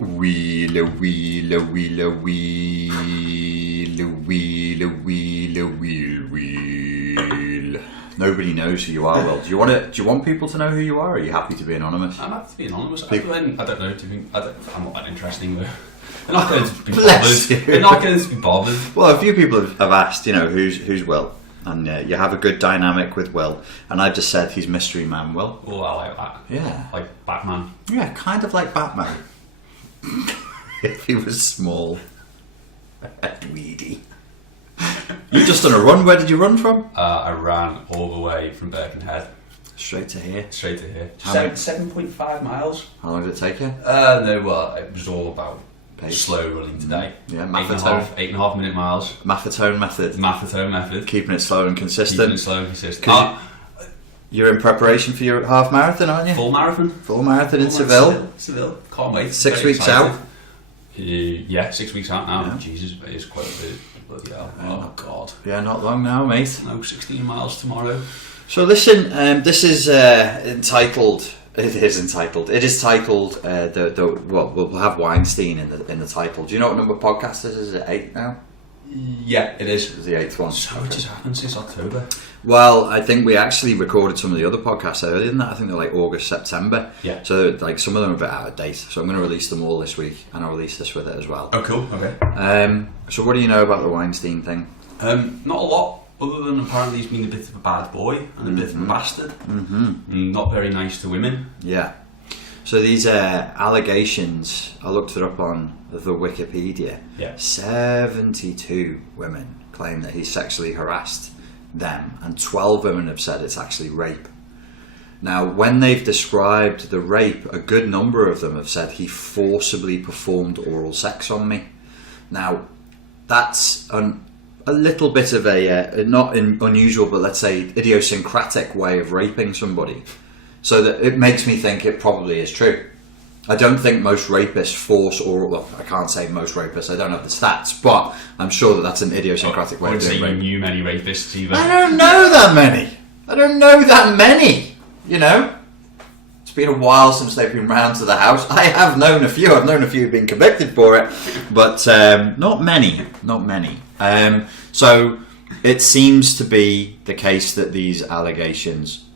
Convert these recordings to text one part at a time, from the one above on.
Wheeler, wheeler, wheeler, wheeler, wheeler, wheeler, wheel, wheel. Nobody knows who you are, Will. Do you want people to know who you are, or are you happy to be anonymous? I'm happy to be anonymous. I don't know, I'm not that interesting though. They're not going to be bothered. They're not going to be bothered. Well, a few people have asked, who's Will? And you have a good dynamic with Will. And I just said he's Mystery Man Will. Oh, I like that. Yeah. Like Batman. Yeah, kind of like Batman. If he was small and weedy. You just done a run. Where did you run from? I ran all the way from Birkenhead. Straight to here? Straight to here. 7.5 miles. How long did it take you? No, well, it was all about pace. Slow running today. Yeah, Maffetone. 8.5 minute miles. Maffetone method. Maffetone method. Keeping it slow and consistent. Keeping it slow and consistent. You're in preparation for your half marathon, aren't you? Full marathon. Full marathon in Seville. Seville. Can't wait. 6 weeks out. Yeah, 6 weeks out now. Yeah. Jesus, it is quite a bit. Bloody hell. Oh, God. Yeah, not long now, mate. No, 16 miles tomorrow. So listen, this is entitled. It is titled. We'll have Weinstein in the title. Do you know what number podcast this is? Is it 8 now? Yeah, it is. It's the 8th one. So much has happened since October. Well, I think we actually recorded some of the other podcasts earlier than that. I think they're like August, September. Yeah. So like some of them are a bit out of date. So I'm going to release them all this week, and I'll release this with it as well. Oh, cool. Okay. So what do you know about the Weinstein thing? Not a lot, other than apparently he's been a bit of a bad boy and a bit of a bastard. Mm-hmm. Not very nice to women. Yeah. So these allegations, I looked it up on the Wikipedia. Yeah. 72 women claim that he sexually harassed them, and 12 women have said it's actually rape. Now, when they've described the rape, a good number of them have said he forcibly performed oral sex on me. Now, that's a little bit of a not unusual, but let's say idiosyncratic way of raping somebody. So that it makes me think it probably is true. I don't think most rapists force oral. Well, I can't say most rapists. I don't have the stats, but I'm sure that that's an idiosyncratic way of doing rape. I wouldn't say you knew many rapists either. I don't know that many. You know, it's been a while since they've been round to the house. I have known a few. I've known a few who've been convicted for it, but not many. So it seems to be the case that these allegations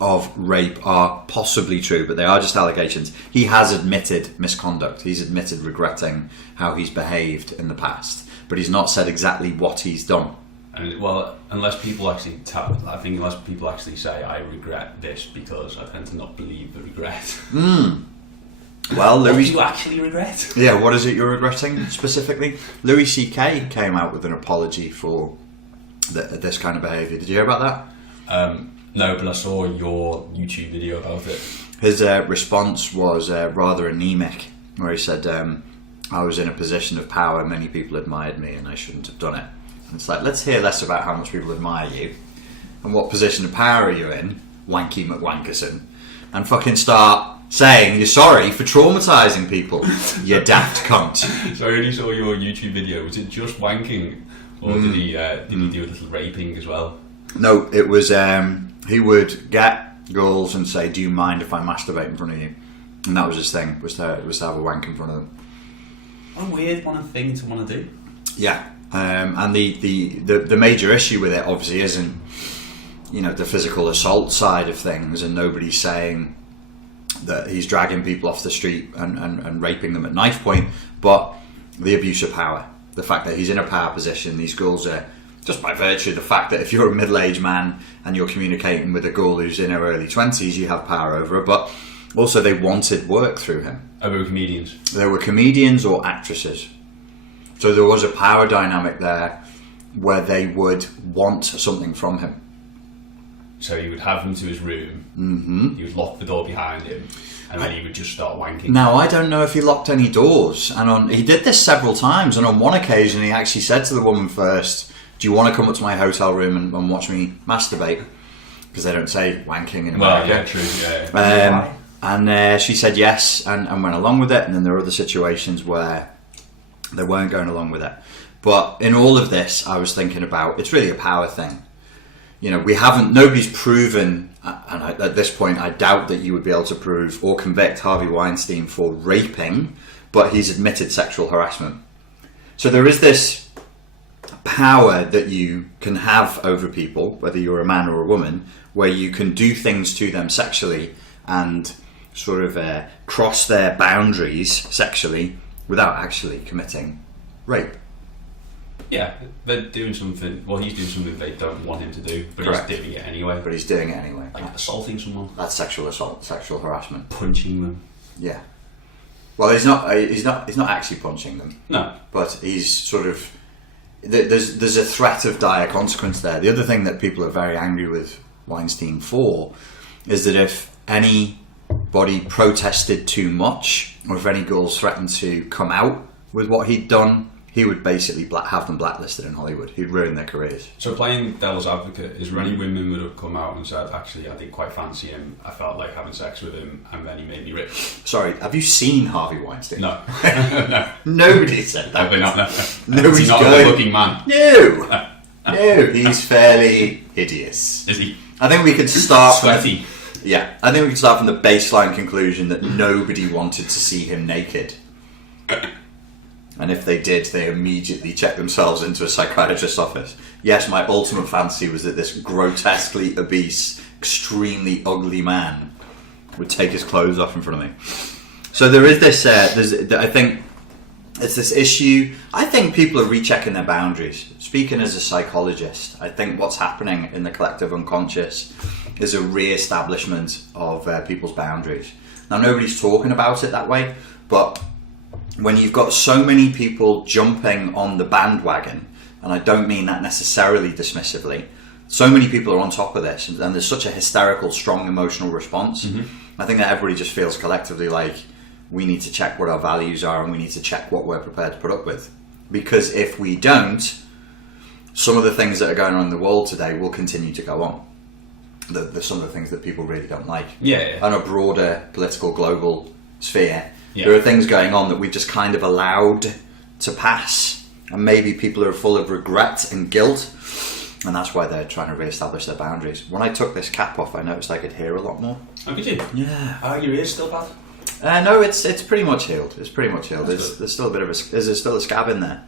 of rape are possibly true, but they are just allegations. He has admitted misconduct. He's admitted regretting how he's behaved in the past, but he's not said exactly what he's done. And well, unless people actually say I regret this, because I tend to not believe the regret. Well, What do you actually regret? Yeah, what is it you're regretting specifically? Louis C.K. came out with an apology for this kind of behaviour. Did you hear about that? No, but I saw your YouTube video about it. His response was rather anemic, where he said, I was in a position of power, many people admired me, and I shouldn't have done it. And it's like, let's hear less about how much people admire you, and what position of power are you in, Wanky McWankerson, and fucking start saying you're sorry for traumatising people, you daft cunt. So I only saw your YouTube video. Was it just wanking, or did he do a little raping as well? No, it was he would get girls and say, do you mind if I masturbate in front of you? And that was his thing, was to have a wank in front of them. What a weird thing to want to do. Yeah, and the major issue with it obviously isn't, the physical assault side of things, and nobody's saying that he's dragging people off the street and raping them at knife point, but the abuse of power, the fact that he's in a power position. These girls are, just by virtue of the fact that if you're a middle-aged man and you're communicating with a girl who's in her early 20s, you have power over her. But also they wanted work through him. Oh, they were comedians? They were comedians or actresses. So there was a power dynamic there where they would want something from him. So he would have him to his room, he would lock the door behind him, and then he would just start wanking. Now, I don't know if he locked any doors, and he did this several times, and on one occasion he actually said to the woman first, do you want to come up to my hotel room and watch me masturbate? Because they don't say wanking in America. Well, yeah, true, yeah. And she said yes, and went along with it, and then there are other situations where they weren't going along with it. But in all of this, I was thinking about, it's really a power thing. Nobody's proven at this point, I doubt that you would be able to prove or convict Harvey Weinstein for raping, but he's admitted sexual harassment. So there is this power that you can have over people, whether you're a man or a woman, where you can do things to them sexually and sort of cross their boundaries sexually without actually committing rape. Yeah, they're doing something. Well, he's doing something they don't want him to do, but Correct. he's doing it anyway. But he's doing it anyway. Like assaulting someone, That's sexual assault, sexual harassment. punching them. Yeah. Well, he's not actually punching them. No, But he's sort of there's a threat of dire consequence there. The other thing that people are very angry with Weinstein for is that if anybody protested too much, or if any girls threatened to come out with what he'd done, he would basically have them blacklisted in Hollywood. He'd ruin their careers. so playing devil's advocate, is there any women would have come out and said, actually, I did quite fancy him, I felt like having sex with him, and then he made me rich? Sorry, have you seen Harvey Weinstein? No. No. Nobody said that. Probably not, no. Nobody's He's not a going- good-looking man. No, he's fairly hideous. Is he? I think we could start Sweaty. Yeah, I think we can start from the baseline conclusion that nobody wanted to see him naked. And if they did, they immediately checked themselves into a psychiatrist's office. Yes, my ultimate fantasy was that this grotesquely obese, extremely ugly man would take his clothes off in front of me. So there is this, I think, it's this issue. I think people are rechecking their boundaries. Speaking as a psychologist, I think what's happening in the collective unconscious is a re-establishment of people's boundaries. Now, nobody's talking about it that way, but when you've got so many people jumping on the bandwagon, and I don't mean that necessarily dismissively, so many people are on top of this, and there's such a hysterical, strong emotional response. I think that everybody just feels collectively like we need to check what our values are, and we need to check what we're prepared to put up with. Because if we don't, some of the things that are going on in the world today will continue to go on. Some of the things that people really don't like. Yeah. On a broader political global sphere, Yeah. there are things going on that we've just kind of allowed to pass, and maybe people are full of regret and guilt, and that's why they're trying to re-establish their boundaries. When I took this cap off, I noticed I could hear a lot more. Oh, could you? Yeah. Are your ears still bad? No, it's pretty much healed. It's pretty much healed. That's good. There's still a bit of is there still a scab in there?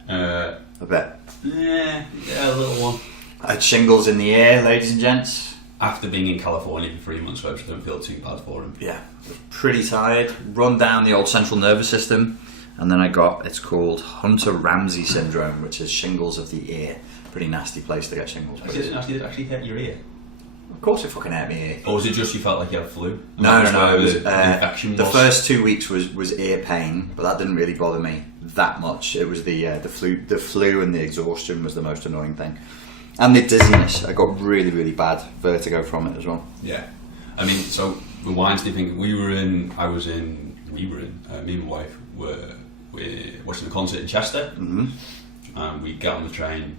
A bit. Yeah, a little one. I had shingles in the ear, ladies and gents. After being in California for 3 months, I just don't feel too bad for him. Yeah, pretty tired. Run down the old central nervous system, and then I got, it's called Hunter-Ramsey syndrome, which is shingles of the ear. Pretty nasty place to get shingles. Did it actually hurt your ear? Of course it fucking hurt me ear. Or was it just you felt like you had flu? No. It was, the infection the was? first 2 weeks was ear pain, but that didn't really bother me that much. It was the flu and the exhaustion was the most annoying thing. And the dizziness. I got really, really bad vertigo from it as well. Yeah. I mean, so the Weinstein thing, me and my wife were watching the concert in Chester. Mm-hmm. We get on the train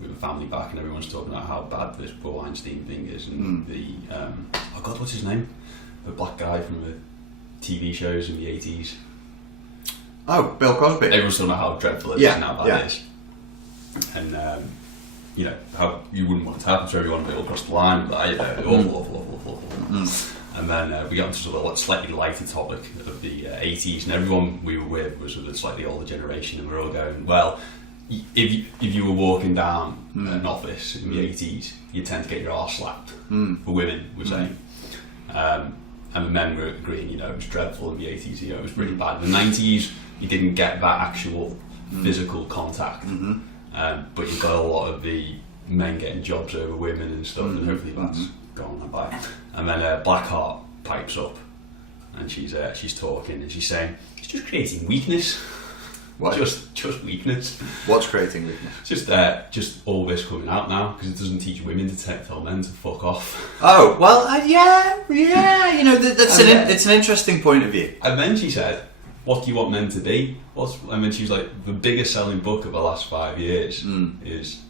with the family back, and everyone's talking about how bad this poor Weinstein thing is, and oh God, what's his name? The black guy from the TV shows in the 80s. Oh, Bill Cosby. Everyone's talking about how dreadful it is and how bad it is. And you know, how you wouldn't want it to happen to everyone, but it'll cross the line, but awful. And then we got into sort of a slightly lighter topic of the 80s, and everyone we were with was of a slightly older generation, and we were all going, well, if you were walking down an office in the 80s, you tend to get your arse slapped. For women, we're saying. And the men were agreeing, you know, it was dreadful in the 80s, you know, it was pretty bad. In the 90s, you didn't get that actual physical contact. But you've got a lot of the men getting jobs over women and stuff, and hopefully that's gone by. And then Blackheart pipes up, and she's talking, and she's saying, it's just creating weakness. What? Just weakness. What's creating weakness? Just all this coming out now, because it doesn't teach women to tell men to fuck off. Oh, well, yeah, you know, it's an interesting point of view. And then she said, what do you want men to be? And then she was like, the biggest selling book of the last 5 years is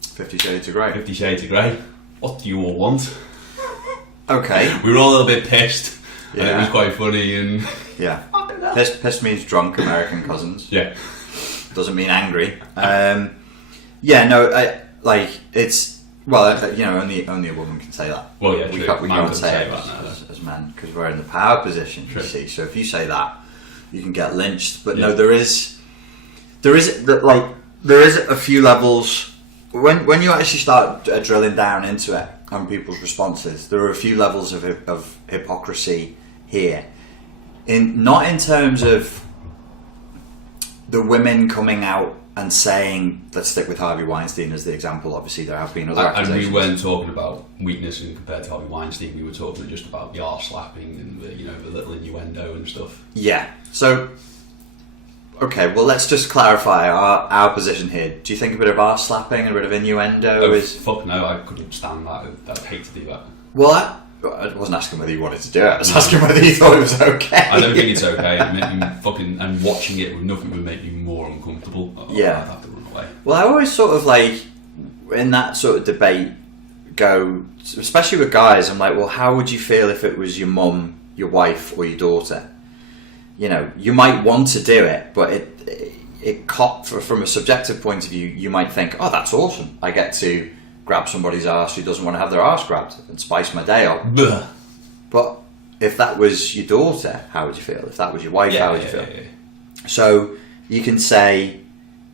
50 Shades of Grey. 50 Shades of Grey. What do you all want? Okay. We were all a little bit pissed, and it Yeah. was quite funny, and Yeah. Pissed means drunk American cousins. yeah. Doesn't mean angry. Yeah, no, it's Well, you know, only a woman can say that. Well, yeah, we true. can't say it as men because we're in the power position. True. You see, so if you say that, you can get lynched. But no, there is a few levels when you actually start drilling down into it and people's responses. There are a few levels of hypocrisy here, not in terms of the women coming out and saying, let's stick with Harvey Weinstein as the example. Obviously, there have been other accusations. And we weren't talking about weakness and compared to Harvey Weinstein. We were talking just about the arse slapping and the little innuendo and stuff. Yeah. So, okay, well, let's just clarify our position here. Do you think a bit of arse slapping and a bit of innuendo is... Fuck no, I couldn't stand that. I'd hate to do that. Well, I wasn't asking whether you wanted to do it. I was asking whether you thought it was okay. I don't think it's okay. It made me and watching it with nothing would make me more uncomfortable. Yeah. I'd have to run away. Well, I always sort of in that sort of debate go, especially with guys, I'm like, well, how would you feel if it was your mum, your wife, or your daughter? You know, you might want to do it, but from a subjective point of view, you might think, oh, that's awesome. I get to grab somebody's arse who doesn't want to have their arse grabbed and spice my day up. Blech. But if that was your daughter, how would you feel? If that was your wife, how would you feel? Yeah. So you can say,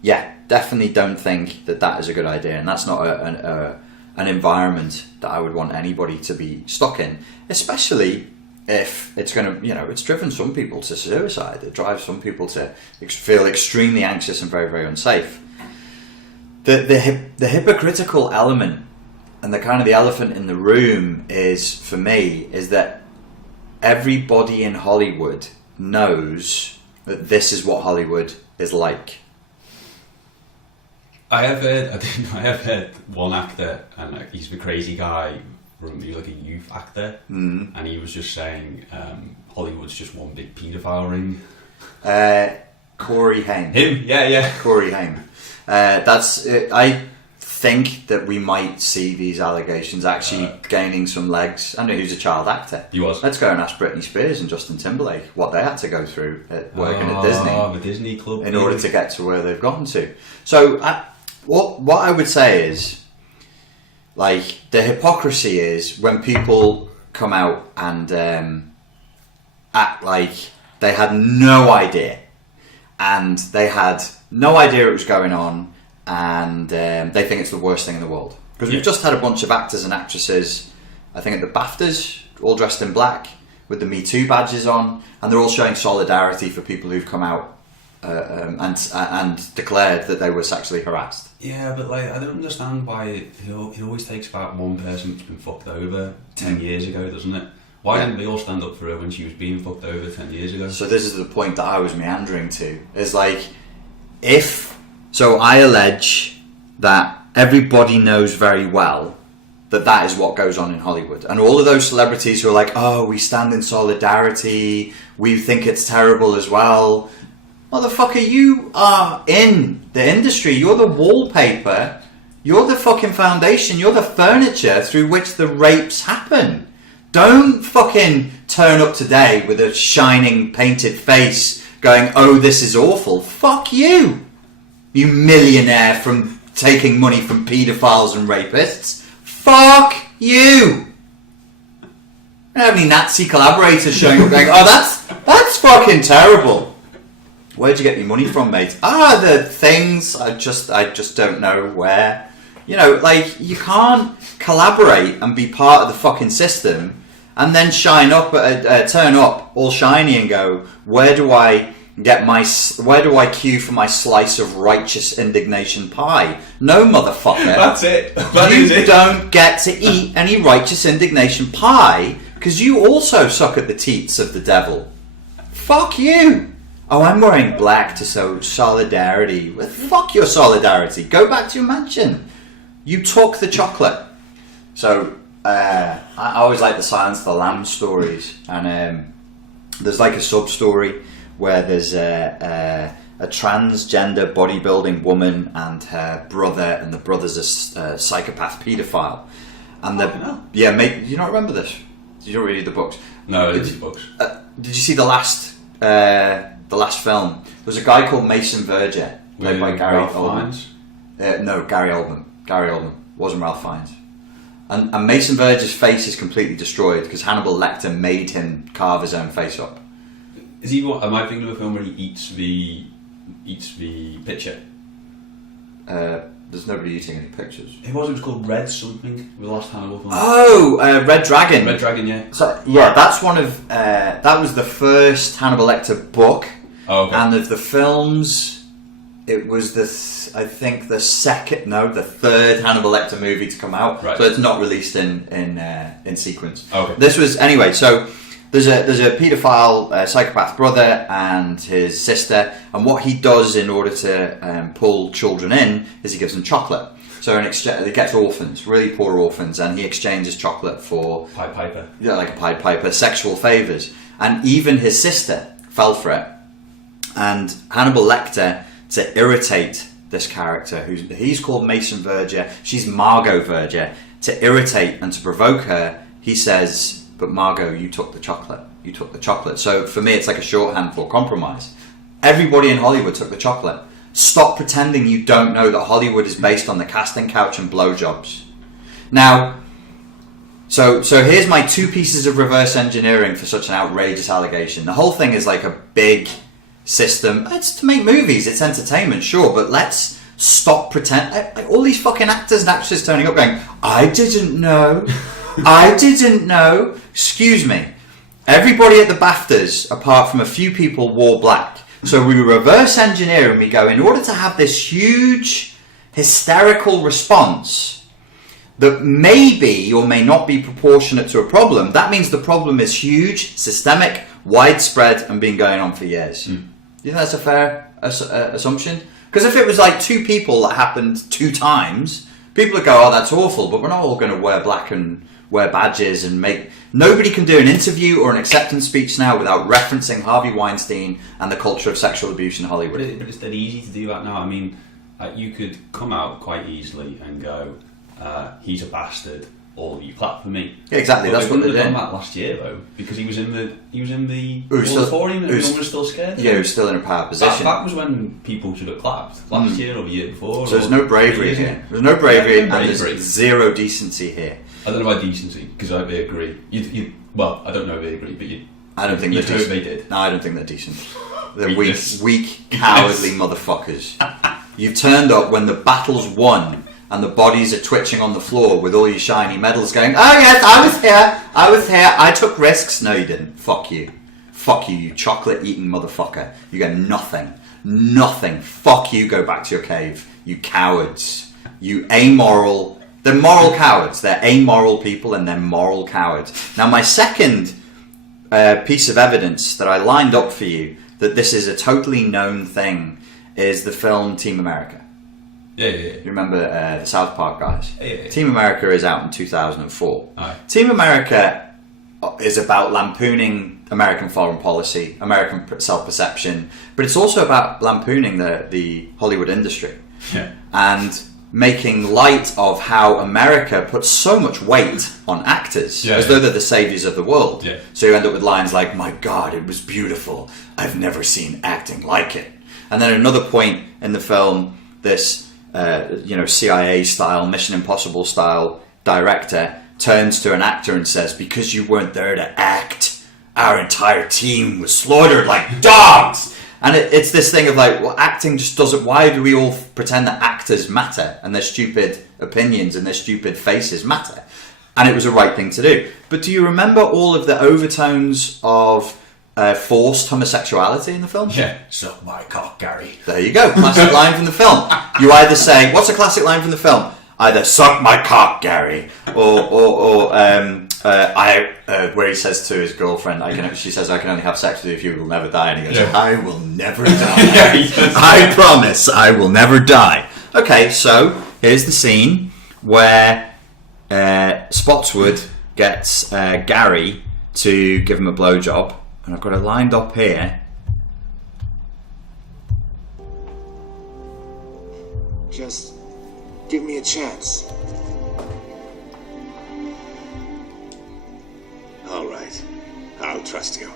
yeah, definitely don't think that is a good idea, and that's not an environment that I would want anybody to be stuck in, especially if it's going to, it's driven some people to suicide. It drives some people to feel extremely anxious and very, very unsafe. The hypocritical element and the kind of the elephant in the room for me is that everybody in Hollywood knows that this is what Hollywood is like. I have heard one actor, and he's the crazy guy, he's like a youth actor, and he was just saying Hollywood's just one big paedophile ring. Corey Haim. Him? Yeah. Corey Haim. That's it. I think that we might see these allegations actually gaining some legs. I know he was a child actor. He was. Let's go and ask Britney Spears and Justin Timberlake what they had to go through working at Disney. The Disney Club. In order to get to where they've gotten to. So what I would say is, the hypocrisy is when people come out and act like they had no idea. And they had no idea what was going on, and they think it's the worst thing in the world. Because we've just had a bunch of actors and actresses, I think at the BAFTAs, all dressed in black, with the Me Too badges on, and they're all showing solidarity for people who've come out and declared that they were sexually harassed. Yeah, but I don't understand why it always takes about one person that's been fucked over 10 years ago, doesn't it? Why didn't they all stand up for her when she was being fucked over 10 years ago? So this is the point that I was meandering to. Is I allege that everybody knows very well that is what goes on in Hollywood. And all of those celebrities who are like, oh, we stand in solidarity, we think it's terrible as well. Motherfucker, you are in the industry. You're the wallpaper. You're the fucking foundation. You're the furniture through which the rapes happen. Don't fucking turn up today with a shining painted face going, oh, this is awful. Fuck you, you millionaire from taking money from paedophiles and rapists. Fuck you. I don't have any Nazi collaborators showing up going, oh, that's fucking terrible. Where'd you get your money from, mate? The things, I just don't know where. You can't collaborate and be part of the fucking system and then turn up all shiny and go, where do I queue for my slice of righteous indignation pie? No, motherfucker. That's it. You don't get to eat any righteous indignation pie because you also suck at the teats of the devil. Fuck you. Oh, I'm wearing black to show solidarity. Well, fuck your solidarity. Go back to your mansion. You took the chocolate. So I always like the Silence of the Lambs stories, and there's a sub-story where there's a transgender bodybuilding woman and her brother, and the brother's a psychopath paedophile. And mate, do you not remember this? Did you not read the books? No, I didn't read the books. Did you see the last film? There was a guy called Mason Verger, played by Gary Oldman. No, Gary Oldman. Gary Oldman. Wasn't Ralph Fiennes. And Mason Verger's face is completely destroyed because Hannibal Lecter made him carve his own face up. Is he what? Am I thinking of a film where he eats the picture? There's nobody eating any pictures. It was called Red something. The last Hannibal film. Oh, Red Dragon. Red Dragon, yeah. So yeah, that's one of that was the first Hannibal Lecter book. Oh, okay. And of the films, it was the third Hannibal Lecter movie to come out. Right. So it's not released in sequence. Okay. This was anyway. So there's a paedophile psychopath brother and his sister, and what he does in order to pull children in is he gives them chocolate. So in exchange, he gets orphans, really poor orphans, and he exchanges chocolate for Pied Piper. Yeah, like a Pied Piper, sexual favours. And even his sister fell for it. And Hannibal Lecter, to irritate this character, he's called Mason Verger, she's Margot Verger, to irritate and to provoke her, he says, but Margot, you took the chocolate. You took the chocolate. So for me, it's like a shorthand for compromise. Everybody in Hollywood took the chocolate. Stop pretending you don't know that Hollywood is based on the casting couch and blowjobs. Now, so here's my 2 pieces of reverse engineering for such an outrageous allegation. The whole thing is like a big system. It's to make movies, it's entertainment, sure, but let's stop pretend. Like all these fucking actors and actresses turning up going, I didn't know. I didn't know. Excuse me. Everybody at the BAFTAs, apart from a few people, wore black. So we reverse engineer and we go, in order to have this huge hysterical response that may be or may not be proportionate to a problem, that means the problem is huge, systemic, widespread, and been going on for years. Do you think that's a fair assumption? Because if it was like 2 people that happened 2 times, people would go, oh, that's awful, but we're not all going to wear black and wear badges and make... Nobody can do an interview or an acceptance speech now without referencing Harvey Weinstein and the culture of sexual abuse in Hollywood. But it's dead easy to do that now. I mean, you could come out quite easily and go, he's a bastard, or you clap for me. Yeah, exactly. But that's what they did. Done that last year though, because he was in the still- auditorium and everyone was still scared. Yeah, he was still in a power position. That was when people should have clapped last year or the year before. So there's no bravery here. There's no bravery, and bravery. there's zero decency here. I don't know about decency, because I may agree. Well, I don't know if they agree, but I don't think you'd they're hope decent. they did. No, I don't think they're decent. They're Weakness. weak, cowardly motherfuckers. You've turned up when the battle's won and the bodies are twitching on the floor with all your shiny medals going, oh yes, I was here, I took risks. No, you didn't. Fuck you, you chocolate-eating motherfucker. You get nothing. Fuck you, go back to your cave. You cowards. You amoral... They're moral cowards. They're amoral people and they're moral cowards. Now, my second piece of evidence that I lined up for you that this is a totally known thing is the film Team America. Yeah. You remember the South Park guys? Yeah. Team America is out in 2004. Aye. Team America is about lampooning American foreign policy, American self-perception, but it's also about lampooning the Hollywood industry. Yeah. And making light of how America puts so much weight on actors as though they're the saviors of the world. Yeah. So you end up with lines like, my God, it was beautiful. I've never seen acting like it. And then at another point in the film, this CIA style, Mission Impossible style director turns to an actor and says, because you weren't there to act, our entire team was slaughtered like dogs. And it's this thing of like, well, acting just doesn't... Why do we all pretend that actors matter and their stupid opinions and their stupid faces matter? And it was a right thing to do. But do you remember all of the overtones of forced homosexuality in the film? Yeah. Suck my cock, Gary. There you go. Classic line from the film. You either say... What's a classic line from the film? Either suck my cock, Gary, or where he says to his girlfriend, she says, I can only have sex with you if you will never die. And he goes, I will never die. I promise I will never die. Okay, so here's the scene where Spotswood gets Gary to give him a blowjob. And I've got it lined up here. Just give me a chance. All right, I'll trust you.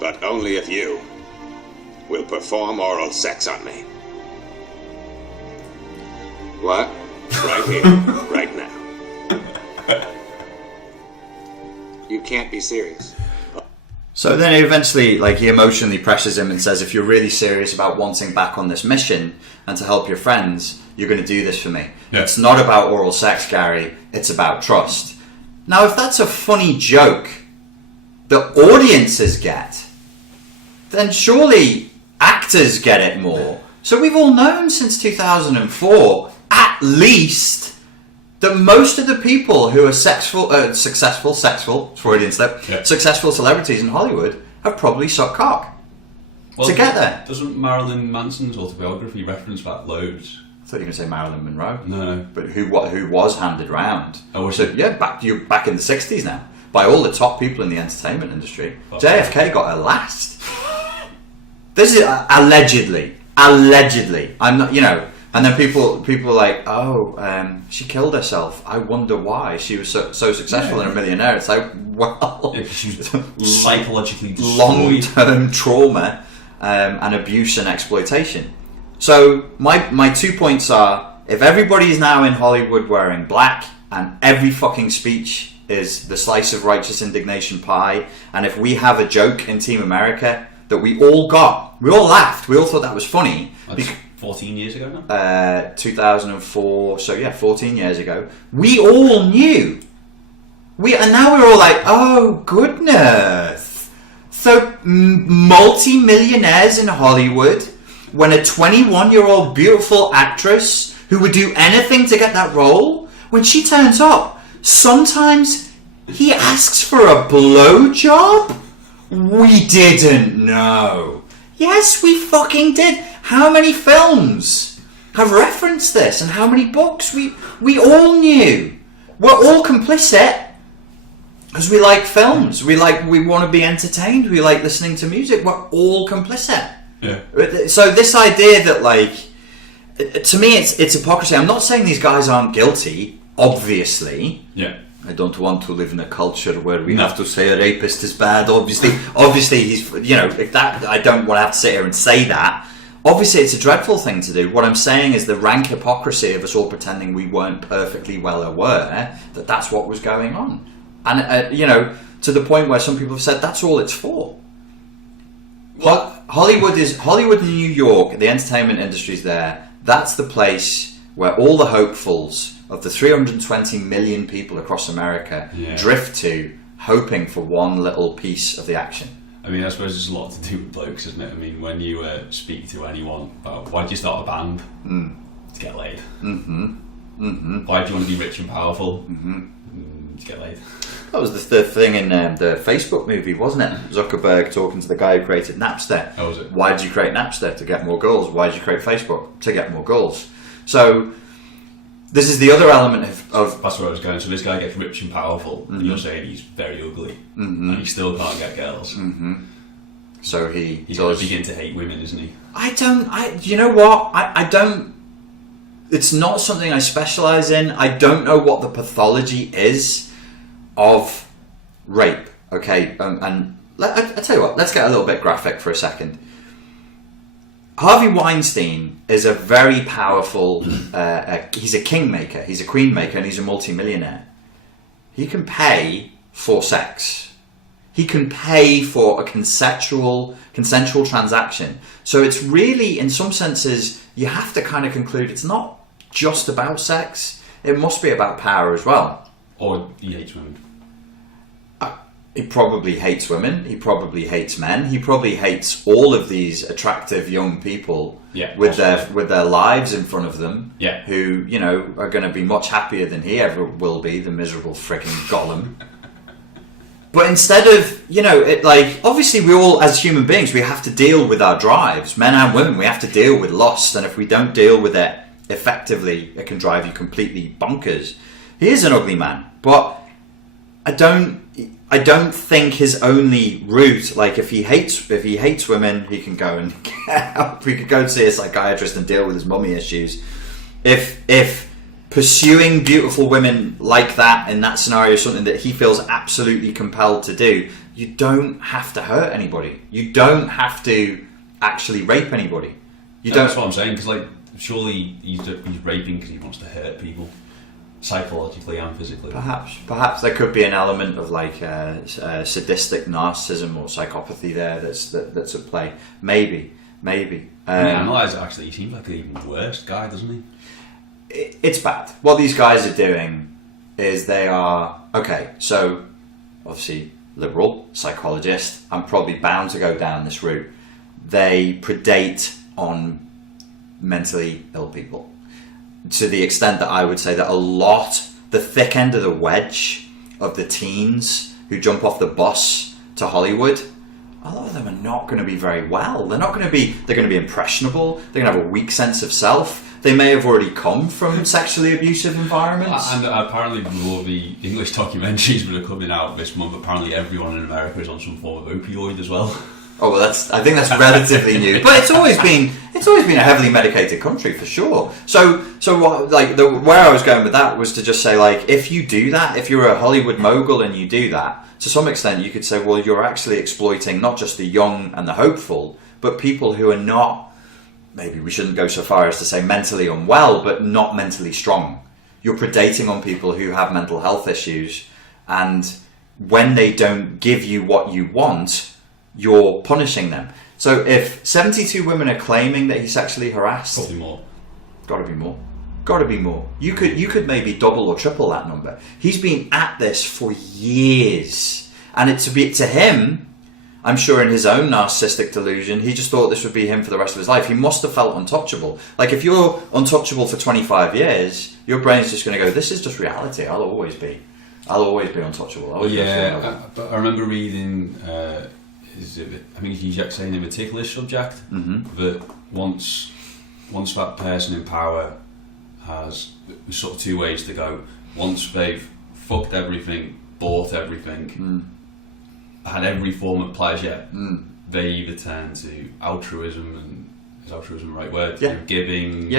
But only if you will perform oral sex on me. What? Right here, right now. can't be serious. So then eventually, like, he emotionally pressures him and says, if you're really serious about wanting back on this mission and to help your friends, you're going to do this for me. Yeah. It's not about oral sex, Gary. It's about trust. Now, if that's a funny joke that audiences get, then surely actors get it more. So we've all known since 2004, at least, that most of the people who are successful celebrities in Hollywood have probably sucked cock to get there. Doesn't Marilyn Manson's autobiography reference that loads? I thought you were going to say Marilyn Monroe. No. But who was handed round. Oh, was so, it? yeah, back in the 60s now. By all the top people in the entertainment industry. JFK got her last. This is allegedly. I'm not, and then people are like, she killed herself. I wonder why. She was so successful and a millionaire. It's like, well, yeah, she was psychologically destroyed. Long-term trauma and abuse and exploitation. So my 2 points are, if everybody is now in Hollywood wearing black and every fucking speech is the slice of righteous indignation pie, and if we have a joke in Team America that we all laughed, we all thought that was funny. 14 years ago now? 2004, so yeah, 14 years ago. We all knew. And now we're all like, oh goodness. So multi-millionaires in Hollywood, when a 21-year-old beautiful actress who would do anything to get that role, when she turns up, sometimes he asks for a blowjob? We didn't know. Yes, we fucking did. How many films have referenced this, and how many books? We all knew. We're all complicit because we like films. We want to be entertained. We like listening to music. We're all complicit. Yeah. So this idea that, like, to me, it's hypocrisy. I'm not saying these guys aren't guilty. Obviously. Yeah. I don't want to live in a culture where we have to say a rapist is bad. Obviously, he's, if that, I don't want to have to sit here and say that. Obviously, it's a dreadful thing to do. What I'm saying is the rank hypocrisy of us all pretending we weren't perfectly well aware that that's what was going on. And, to the point where some people have said that's all it's for. Hollywood in New York, the entertainment industry's there. That's the place where all the hopefuls of the 320 million people across America drift to, hoping for one little piece of the action. I mean, I suppose it's a lot to do with blokes, isn't it? I mean, when you speak to anyone about why did you start a band? To get laid. Why do you want to be rich and powerful? To get laid. That was the thing in the Facebook movie, wasn't it? Zuckerberg talking to the guy who created Napster. Oh, was it? Why did you create Napster? To get more girls. Why did you create Facebook? To get more girls. So this is the other element of that's where I was going. So this guy gets rich and powerful, and you're saying he's very ugly, and he still can't get girls. So he's going to begin to hate women, isn't he? You know what? I don't. It's not something I specialise in. I don't know what the pathology is of rape. Okay, and I tell you what. Let's get a little bit graphic for a second. Harvey Weinstein is a very powerful, he's a kingmaker, he's a queenmaker, and he's a multimillionaire. He can pay for sex. He can pay for a consensual transaction. So it's really, in some senses, you have to kind of conclude it's not just about sex. It must be about power as well. Or he hates women. He probably hates women. He probably hates men. He probably hates all of these attractive young people with their lives in front of them. Yeah. Who are going to be much happier than he ever will be. The miserable freaking golem. But instead of obviously we all, as human beings, we have to deal with our drives, men and women. We have to deal with lust, and if we don't deal with it effectively, it can drive you completely bonkers. He is an ugly man, but I don't think his only route, like if he hates women, he can go and get help. He could go and see a psychiatrist and deal with his mummy issues. If pursuing beautiful women like that in that scenario is something that he feels absolutely compelled to do, you don't have to hurt anybody. You don't have to actually rape anybody. That's what I'm saying, because surely he's raping because he wants to hurt people. psychologically and physically. Perhaps there could be an element of like sadistic narcissism or psychopathy there that's at play. Maybe. When you analyse it, actually, he seems like an even worse guy, doesn't he? It's bad. What these guys are doing is they are so obviously liberal psychologist. I'm probably bound to go down this route. They predate on mentally ill people to the extent that I would say that the thick end of the wedge of the teens who jump off the bus to Hollywood, a lot of them are not going to be very well. They're going to be impressionable. They're going to have a weak sense of self. They may have already come from sexually abusive environments. And apparently, with all the English documentaries that are coming out this month, apparently everyone in America is on some form of opioid as well. Oh well, I think that's relatively new, but it's always been a heavily medicated country for sure. So what, where I was going with that was to just say, like, if you do that, if you're a Hollywood mogul and you do that, to some extent you could say, well, you're actually exploiting not just the young and the hopeful, but people who are not, maybe we shouldn't go so far as to say mentally unwell, but not mentally strong. You're predating on people who have mental health issues, and when they don't give you what you want, you're punishing them. So if 72 women are claiming that he sexually harassed, probably more. Gotta be more. You could maybe double or triple that number. He's been at this for years, and to him, I'm sure in his own narcissistic delusion, he just thought this would be him for the rest of his life. He must have felt untouchable. Like, if you're untouchable for 25 years, your brain's just going to go, this is just reality. I'll always be untouchable. But I remember reading. I think he's saying a meticulous subject, that once that person in power has sort of two ways to go. Once they've fucked everything, bought everything, had every form of pleasure, they either turn to altruism, and is altruism the right word? Yeah. Giving,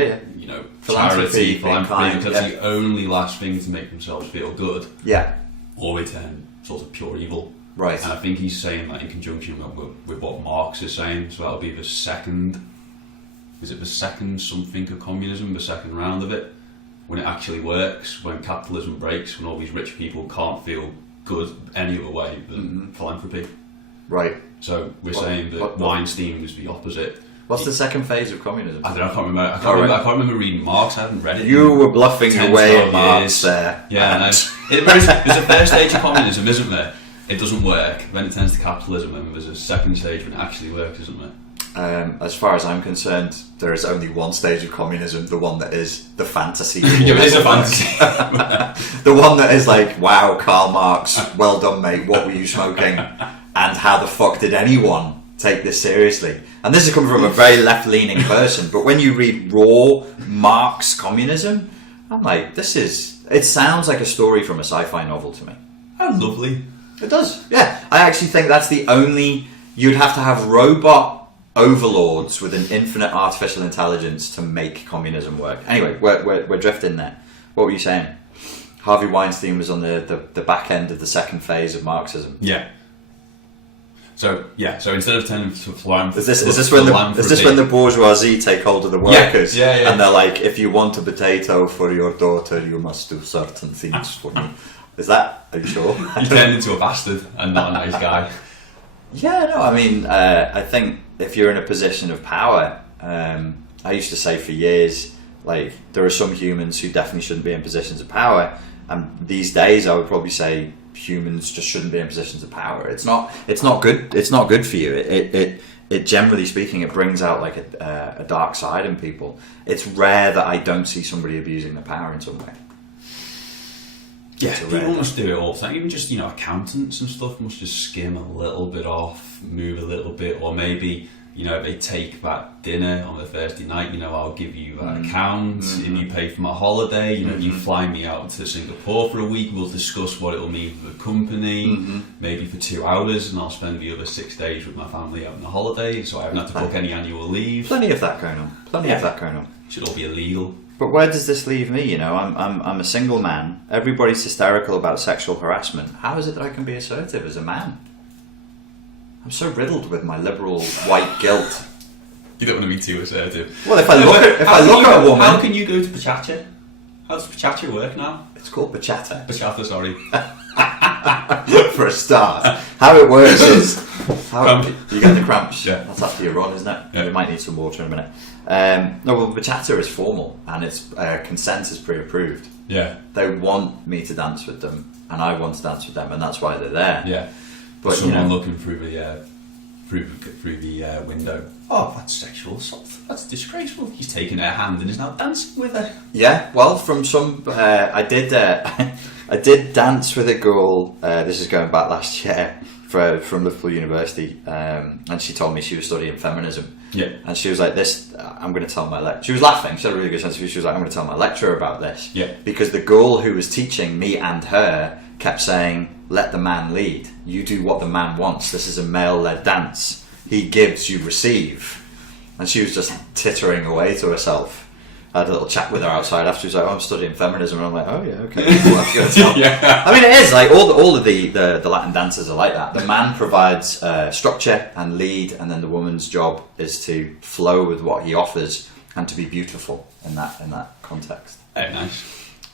philanthropy, charity, that's the only last thing to make themselves feel good. Yeah. Or they turn sort of pure evil. Right. And I think he's saying that in conjunction with what Marx is saying, so that'll be the second something of communism, the second round of it, when it actually works, when capitalism breaks, when all these rich people can't feel good any other way than philanthropy. Right. So we're saying that Weinstein was the opposite. What's the second phase of communism? I can't remember reading Marx. I haven't read it. You were bluffing away at Marx there. Yeah, there's a first stage of communism, isn't there? It doesn't work. Then it turns to capitalism, and there's a second stage when it actually works, isn't there? As far as I'm concerned, there is only one stage of communism, the one that is the fantasy. Yeah, it is a fantasy. The one that is like, wow, Karl Marx, well done, mate, what were you smoking? And how the fuck did anyone take this seriously? And this is coming from a very left-leaning person, but when you read raw Marx communism, I'm like, it sounds like a story from a sci-fi novel to me. How lovely. It does, yeah. I actually think that's the only... You'd have to have robot overlords with an infinite artificial intelligence to make communism work. Anyway, we're drifting there. What were you saying? Harvey Weinstein was on the back end of the second phase of Marxism. Yeah. So instead of turning to philanthropy... Is this when the bourgeoisie take hold of the workers? Yeah. And they're like, if you want a potato for your daughter, you must do certain things for me. Are you sure? You turned into a bastard and not a nice guy. Yeah, no, I mean, I think if you're in a position of power, I used to say for years, like, there are some humans who definitely shouldn't be in positions of power, and these days I would probably say humans just shouldn't be in positions of power. It's not good. It's not good for you. It generally speaking, it brings out like a dark side in people. It's rare that I don't see somebody abusing their power in some way. Yeah, people must do it all the time. Even just, accountants and stuff must just skim a little bit off, move a little bit, or maybe, they take that dinner on the Thursday night, I'll give you that account, if you pay for my holiday, you fly me out to Singapore for a week, we'll discuss what it'll mean for the company, maybe for 2 hours, and I'll spend the other 6 days with my family out on a holiday, so I haven't had to book any annual leave. Plenty of that going on. Should all be illegal. But where does this leave me? I'm a single man. Everybody's hysterical about sexual harassment. How is it that I can be assertive as a man? I'm so riddled with my liberal white guilt. You don't want to be too assertive. Well, if I look at a woman, how can you go to Patriarchy? How does bachata work now? It's called bachata. Bachata, sorry. For a start. How it works is... you get the cramps. Yeah. That's after your run, isn't it? Yeah. You might need some water in a minute. No, well, bachata is formal, and it's consent is pre-approved. Yeah. They want me to dance with them, and I want to dance with them, and that's why they're there. Yeah. But someone looking through the window. Oh, that's sexual assault. That's disgraceful. He's taken her hand and is now dancing with her. Yeah, well, from some, I did dance with a girl. This is going back last year from Liverpool University, and she told me she was studying feminism. Yeah, and she was like, "This, I'm going to tell my lecturer." She was laughing. She had a really good sense of humor. She was like, "I'm going to tell my lecturer about this." Yeah, because the girl who was teaching me and her kept saying, "Let the man lead. You do what the man wants. This is a male-led dance. He gives, you receive." And she was just tittering away to herself. I had a little chat with her outside after. She was like, "Oh, I'm studying feminism," and I'm like, "Oh yeah, okay." Well, that's good to tell. Yeah. I mean, it is like all of the Latin dances are like that. The man provides structure and lead, and then the woman's job is to flow with what he offers and to be beautiful in that context. Very nice.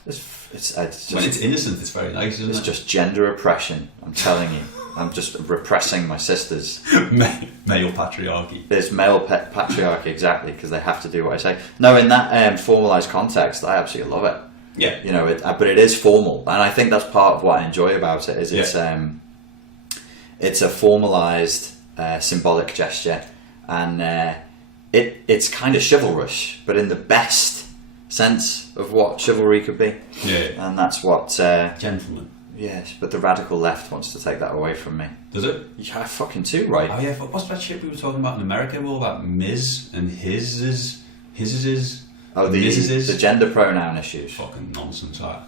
It's just, when it's innocent, it's very nice, isn't it? It's just gender oppression. I'm telling you. I'm just repressing my sisters. Male patriarchy. There's male patriarchy, exactly, because they have to do what I say. No, in that formalised context, I absolutely love it. Yeah. You know, but it is formal, and I think that's part of what I enjoy about it. Is it's a formalised symbolic gesture, and it's kind of chivalrous, but in the best sense of what chivalry could be. Yeah. And that's what gentleman. Yes, but the radical left wants to take that away from me. Does it? Yeah, fucking too, right? Oh yeah, what's that shit we were talking about in America? All about Ms. and his. Oh, the gender pronoun issues. Fucking nonsense, that.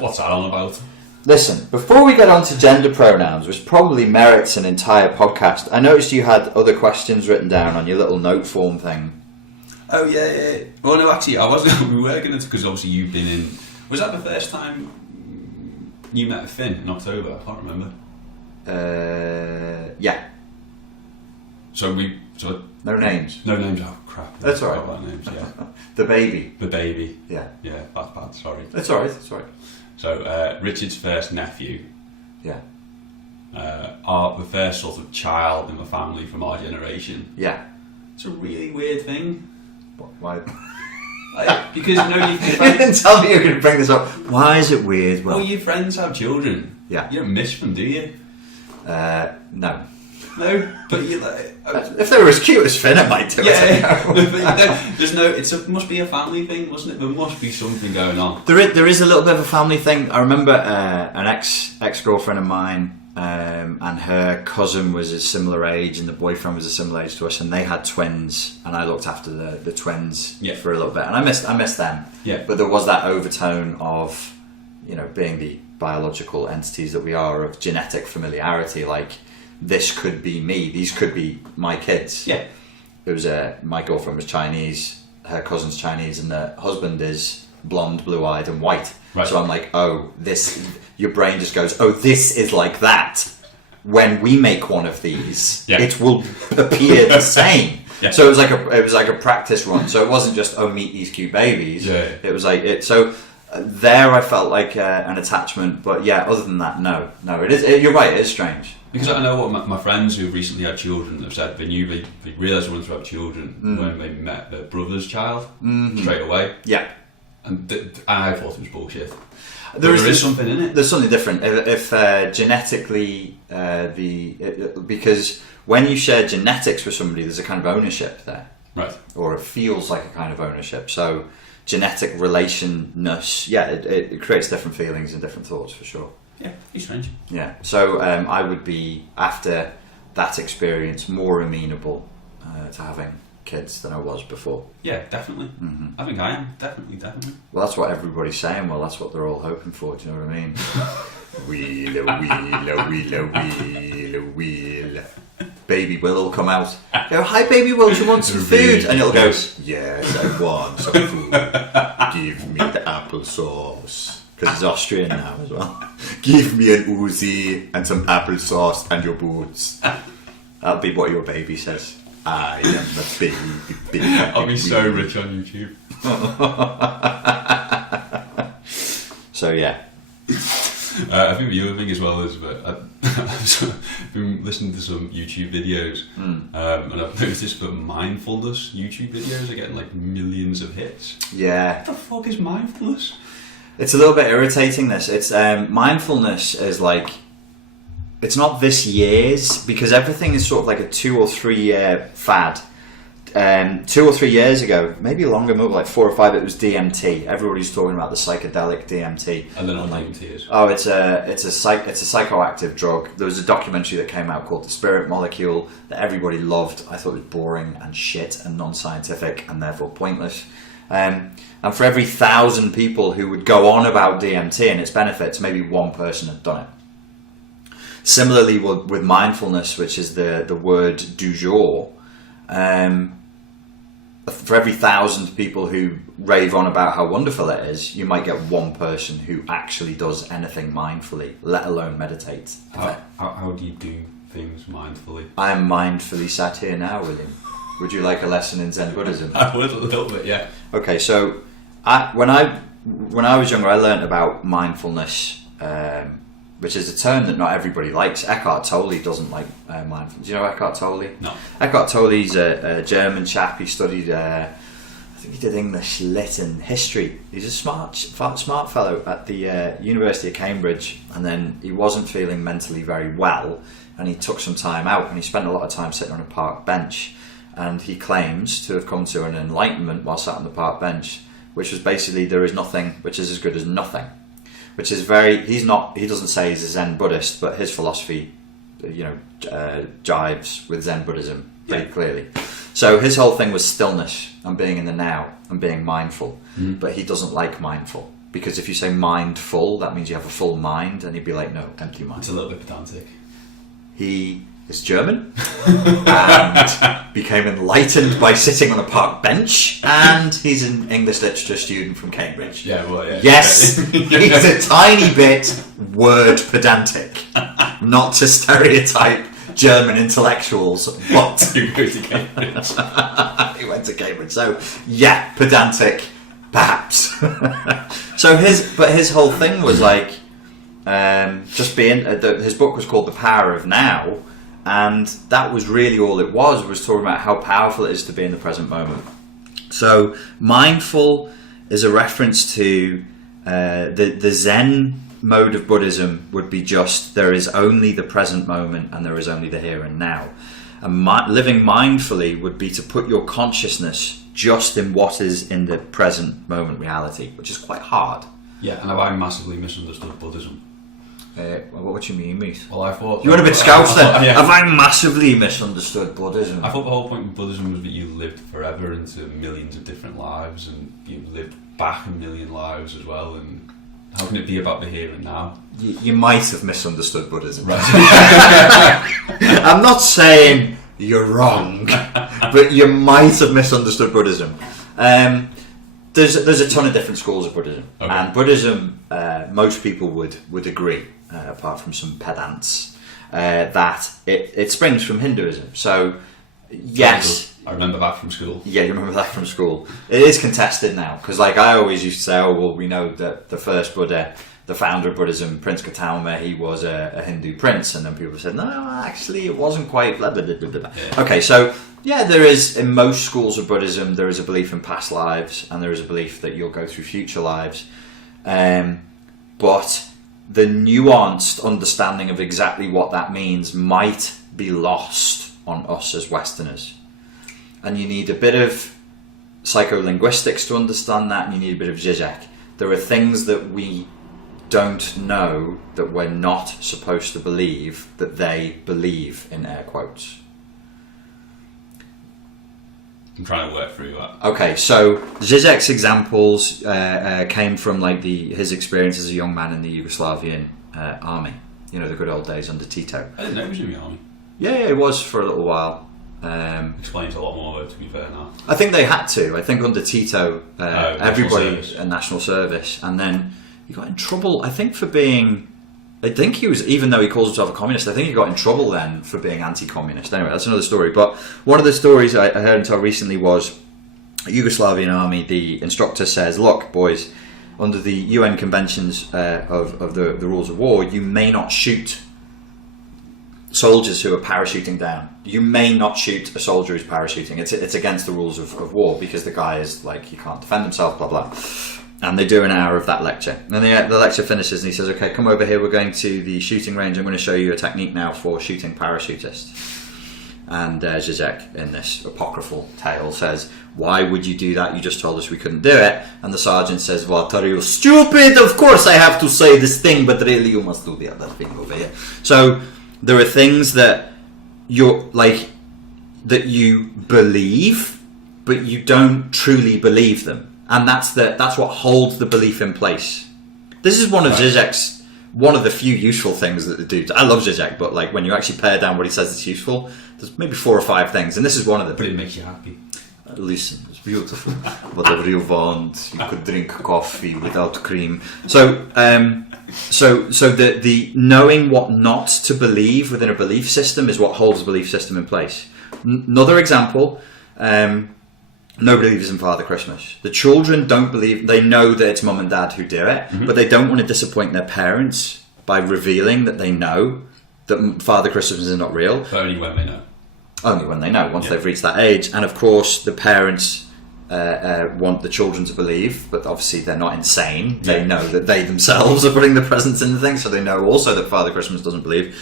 What's that on about? Listen, before we get on to gender pronouns, which probably merits an entire podcast, I noticed you had other questions written down on your little note form thing. Oh yeah. Well, no, actually, I wasn't. We were going to, because obviously you've been in. Was that the first time you met Finn in October? I can't remember. Yeah. So no names. No names. Oh crap. That's all right. About names. Yeah. The baby. The baby. Yeah. Yeah. That's bad. Sorry. That's all right. That's all right. So Richard's first nephew. Yeah. The first sort of child in the family from our generation. Yeah. It's a really weird thing. Why? Because you know you didn't tell me you were going to bring this up. Why is it weird? Well, your friends have children. Yeah. You don't miss them, do you? No. No, but you like. If they were as cute as Finn, I might do it. Yeah. There's no. It must be a family thing, mustn't it? There must be something going on. There is a little bit of a family thing. I remember an ex-girlfriend of mine, and her cousin was a similar age, and the boyfriend was a similar age to us, and they had twins, and I looked after the twins for a little bit, and I missed them. Yeah. But there was that overtone of, you know, being the biological entities that we are, of genetic familiarity, like. This could be me. These could be my kids. Yeah. It was my girlfriend was Chinese, her cousin's Chinese, and the husband is blonde, blue-eyed, and white. Right. So I'm like, oh, this. Your brain just goes, oh, this is like that. When we make one of these, it will appear the same. Yeah. So it was like a practice run. So it wasn't just meet these cute babies. Yeah. It was like it. So. There, I felt like an attachment, but yeah. Other than that, no. It is. You're right. It is strange. Because I know what my friends who've recently had children have said. They realised they wanted to have children when they met their brother's child straight away. Yeah. And I thought it was bullshit. There is something in it. There's something different. If genetically because when you share genetics with somebody, there's a kind of ownership there, right? Or it feels like a kind of ownership. So. Genetic relationness, it creates different feelings and different thoughts for sure. Yeah, it's strange. Yeah, so I would be, after that experience, more amenable to having kids than I was before. Yeah, definitely. I think I am, definitely. Well, that's what everybody's saying. Well, that's what they're all hoping for. Do you know what I mean? Wheel. Baby Will will come out. Go, hi, Baby Will. Do you want some food? And it'll go, yes, I want some food. Give me the applesauce. Because he's Austrian now as well. Give me an Uzi and some applesauce and your boots. That'll be what your baby says. I am the baby. I'll be so rich on YouTube. So yeah. I think the other thing as well is that I've been listening to some YouTube videos, and I've noticed that mindfulness YouTube videos are getting like millions of hits. Yeah. What the fuck is mindfulness? It's a little bit irritating, this. It's mindfulness is like, it's not this year's, because everything is sort of like a 2 or 3 year fad. 2 or 3 years ago, maybe longer, maybe like 4 or 5, it was DMT. Everybody's talking about the psychedelic DMT. I don't know what DMT is. Oh, it's a psychoactive drug. There was a documentary that came out called The Spirit Molecule that everybody loved. I thought it was boring and shit and non-scientific and therefore pointless. And for every 1,000 people who would go on about DMT and its benefits, maybe one person had done it. Similarly with mindfulness, which is the word du jour, for every 1,000 people who rave on about how wonderful it is, you might get one person who actually does anything mindfully, let alone meditate. How do you do things mindfully? I am mindfully sat here now, William. Would you like a lesson in Zen Buddhism? I would a little bit, yeah. Okay, so when I was younger, I learnt about mindfulness, which is a term that not everybody likes. Eckhart Tolle doesn't like mindfulness. Do you know Eckhart Tolle? No. Eckhart Tolle's a German chap. He studied, I think he did English, Lit and history. He's a smart fellow at the University of Cambridge, and then he wasn't feeling mentally very well, and he took some time out, and he spent a lot of time sitting on a park bench, and he claims to have come to an enlightenment while sat on the park bench, which was basically there is nothing which is as good as nothing. Which is he doesn't say he's a Zen Buddhist, but his philosophy, jives with Zen Buddhism pretty clearly. So his whole thing was stillness and being in the now and being mindful. But he doesn't like mindful, because if you say mindful, that means you have a full mind, and he'd be like, no, empty mind. It's a little bit pedantic. He is German and became enlightened by sitting on a park bench, and he's an English literature student from Cambridge. Yeah, well, yeah. Yes, he's a tiny bit word pedantic, not to stereotype German intellectuals, but He went to Cambridge. he went to Cambridge, so yeah, pedantic, perhaps. So his whole thing was like just being. His book was called The Power of Now. And that was really all it was talking about how powerful it is to be in the present moment. So mindful is a reference to the Zen mode of Buddhism would be just there is only the present moment and there is only the here and now. And living mindfully would be to put your consciousness just in what is in the present moment reality, which is quite hard. Yeah, and have I massively misunderstood Buddhism? What do you mean, mate? Well, I thought... You went a bit scouse then. Yeah. Have I massively misunderstood Buddhism? I thought the whole point of Buddhism was that you lived forever into millions of different lives, and you lived back a million lives as well, and how can it be about the here and now? You might have misunderstood Buddhism. Right. I'm not saying you're wrong, but you might have misunderstood Buddhism. There's a ton of different schools of Buddhism, okay. And Buddhism, most people would agree, apart from some pedants, that it springs from Hinduism. So, yes. I remember that from school. Yeah, you remember that from school. It is contested now, because like I always used to say, oh, well, we know that the first Buddha, the founder of Buddhism, Prince Gautama, he was a Hindu prince, and then people said, no, actually, it wasn't quite blah, blah, blah, blah, blah. Yeah. Okay, so, yeah, there is, in most schools of Buddhism, there is a belief in past lives, and there is a belief that you'll go through future lives. But the nuanced understanding of exactly what that means might be lost on us as Westerners. And you need a bit of psycholinguistics to understand that, and you need a bit of Zizek. There are things that we don't know that we're not supposed to believe that they believe, in air quotes. I'm trying to work through that. Okay, so Zizek's examples came from like his experience as a young man in the Yugoslavian army. You know, the good old days under Tito. I didn't know he was in the army. Yeah, it was for a little while. Explains a lot more, to be fair now. I think they had to. I think under Tito, everybody service. National Service, and then he got in trouble. I think for being. I think he was, even though he calls himself a communist, I think he got in trouble then for being anti-communist. Anyway, that's another story. But one of the stories I heard until recently was Yugoslavian army. The instructor says, "Look, boys, under the UN conventions of the rules of war, you may not shoot soldiers who are parachuting down. You may not shoot a soldier who's parachuting. It's against the rules of war, because the guy is like, he can't defend himself, blah blah. And they do an hour of that lecture, and the lecture finishes and he says, okay, come over here, we're going to the shooting range, I'm going to show you a technique now for shooting parachutists. And Zizek, in this apocryphal tale, says, why would you do that? You just told us we couldn't do it. And the sergeant says, what are you, stupid? Of course I have to say this thing, but really you must do the other thing over here. So there are things that that you believe, but you don't truly believe them. And that's what holds the belief in place. This is one of Zizek's, one of the few useful things that the dude. I love Zizek, but like when you actually pare down what he says is useful, there's maybe 4 or 5 things, and this is one of them. But it makes you happy. Listen, it's beautiful. Whatever you want, you could drink coffee without cream. So the knowing what not to believe within a belief system is what holds the belief system in place. Another example. Nobody believes in Father Christmas. The children don't believe. They know that it's mum and dad who do it, but they don't want to disappoint their parents by revealing that they know that Father Christmas is not real. But only when they know. Only when they know, once they've reached that age. And of course, the parents want the children to believe, but obviously they're not insane. They know that they themselves are putting the presents in the thing, so they know also that Father Christmas doesn't believe.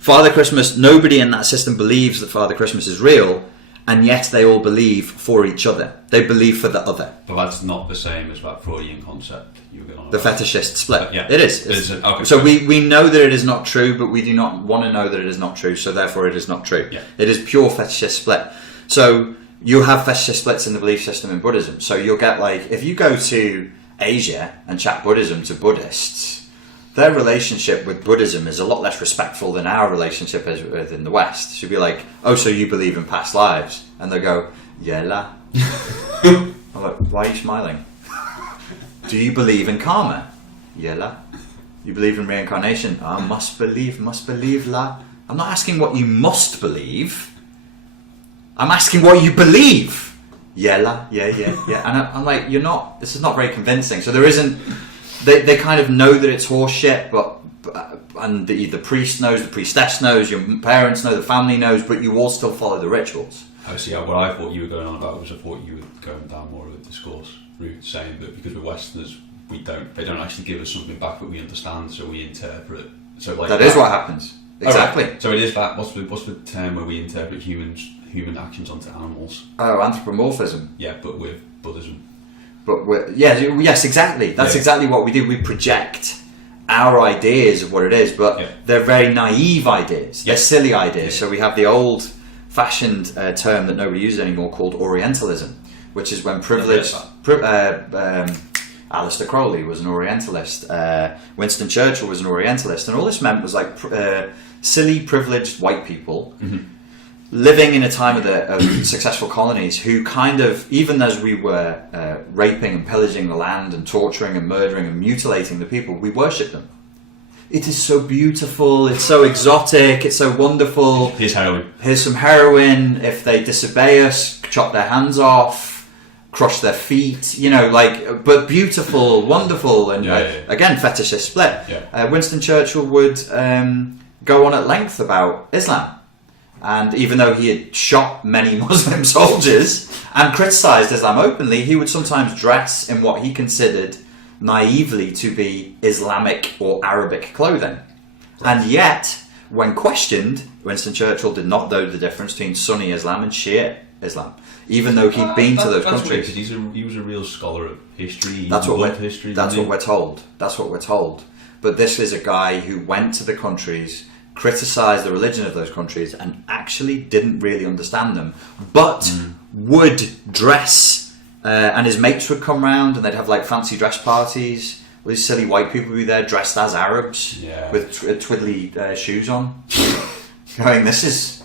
Father Christmas, nobody in that system believes that Father Christmas is real, and yet they all believe for each other. They believe for the other. But that's not the same as that Freudian concept you were going on the about. fetishist split. Yeah. It is. Okay. So we know that it is not true, but we do not want to know that it is not true, so therefore it is not true. Yeah. It is pure fetishist split. So you have fetishist splits in the belief system in Buddhism. So you'll get, like, if you go to Asia and chat Buddhism to Buddhists, their relationship with Buddhism is a lot less respectful than our relationship is within the West. She'll be like, oh, so you believe in past lives? And they'll go, yeah la. I'm like, why are you smiling? Do you believe in karma? Yeah la. You believe in reincarnation? I must believe la. I'm not asking what you must believe. I'm asking what you believe. Yeah la, yeah. And I'm like, you're not, this is not very convincing. So there isn't, they kind of know that it's horse shit, and the priest knows, the priestess knows, your parents know, the family knows, but you all still follow the rituals. Oh, see, what I thought you were going on about was I thought you were going down more of a discourse route, saying that because we're Westerners, they don't actually give us something back that we understand, so we interpret. So like that is what happens. Exactly. Right. So it is that. What's the term where we interpret human actions onto animals? Oh, anthropomorphism. Yeah, but with Buddhism. But yes, exactly. That's exactly what we do. We project our ideas of what it is, but they're very naive ideas. They're silly ideas. So we have the old-fashioned term that nobody uses anymore called Orientalism, which is when privileged... Aleister Crowley was an Orientalist. Winston Churchill was an Orientalist. And all this meant was like silly, privileged white people living in a time of successful colonies who kind of, even as we were raping and pillaging the land and torturing and murdering and mutilating the people, we worshipped them. It is so beautiful, it's so exotic, it's so wonderful. Here's heroin. Here's some heroin. If they disobey us, chop their hands off, crush their feet, but beautiful, wonderful, and again, fetishist split. Yeah. Winston Churchill would go on at length about Islam. And even though he had shot many Muslim soldiers and criticised Islam openly, he would sometimes dress in what he considered naively to be Islamic or Arabic clothing. And yet, when questioned, Winston Churchill did not know the difference between Sunni Islam and Shia Islam, even though he'd been to those countries. He was a real scholar of history. That's what we're told. That's what we're told. But this is a guy who went to the countries, criticised the religion of those countries, and actually didn't really understand them, but would dress, and his mates would come round and they'd have like fancy dress parties. All these silly white people would be there dressed as Arabs with twiddly shoes on, going, this is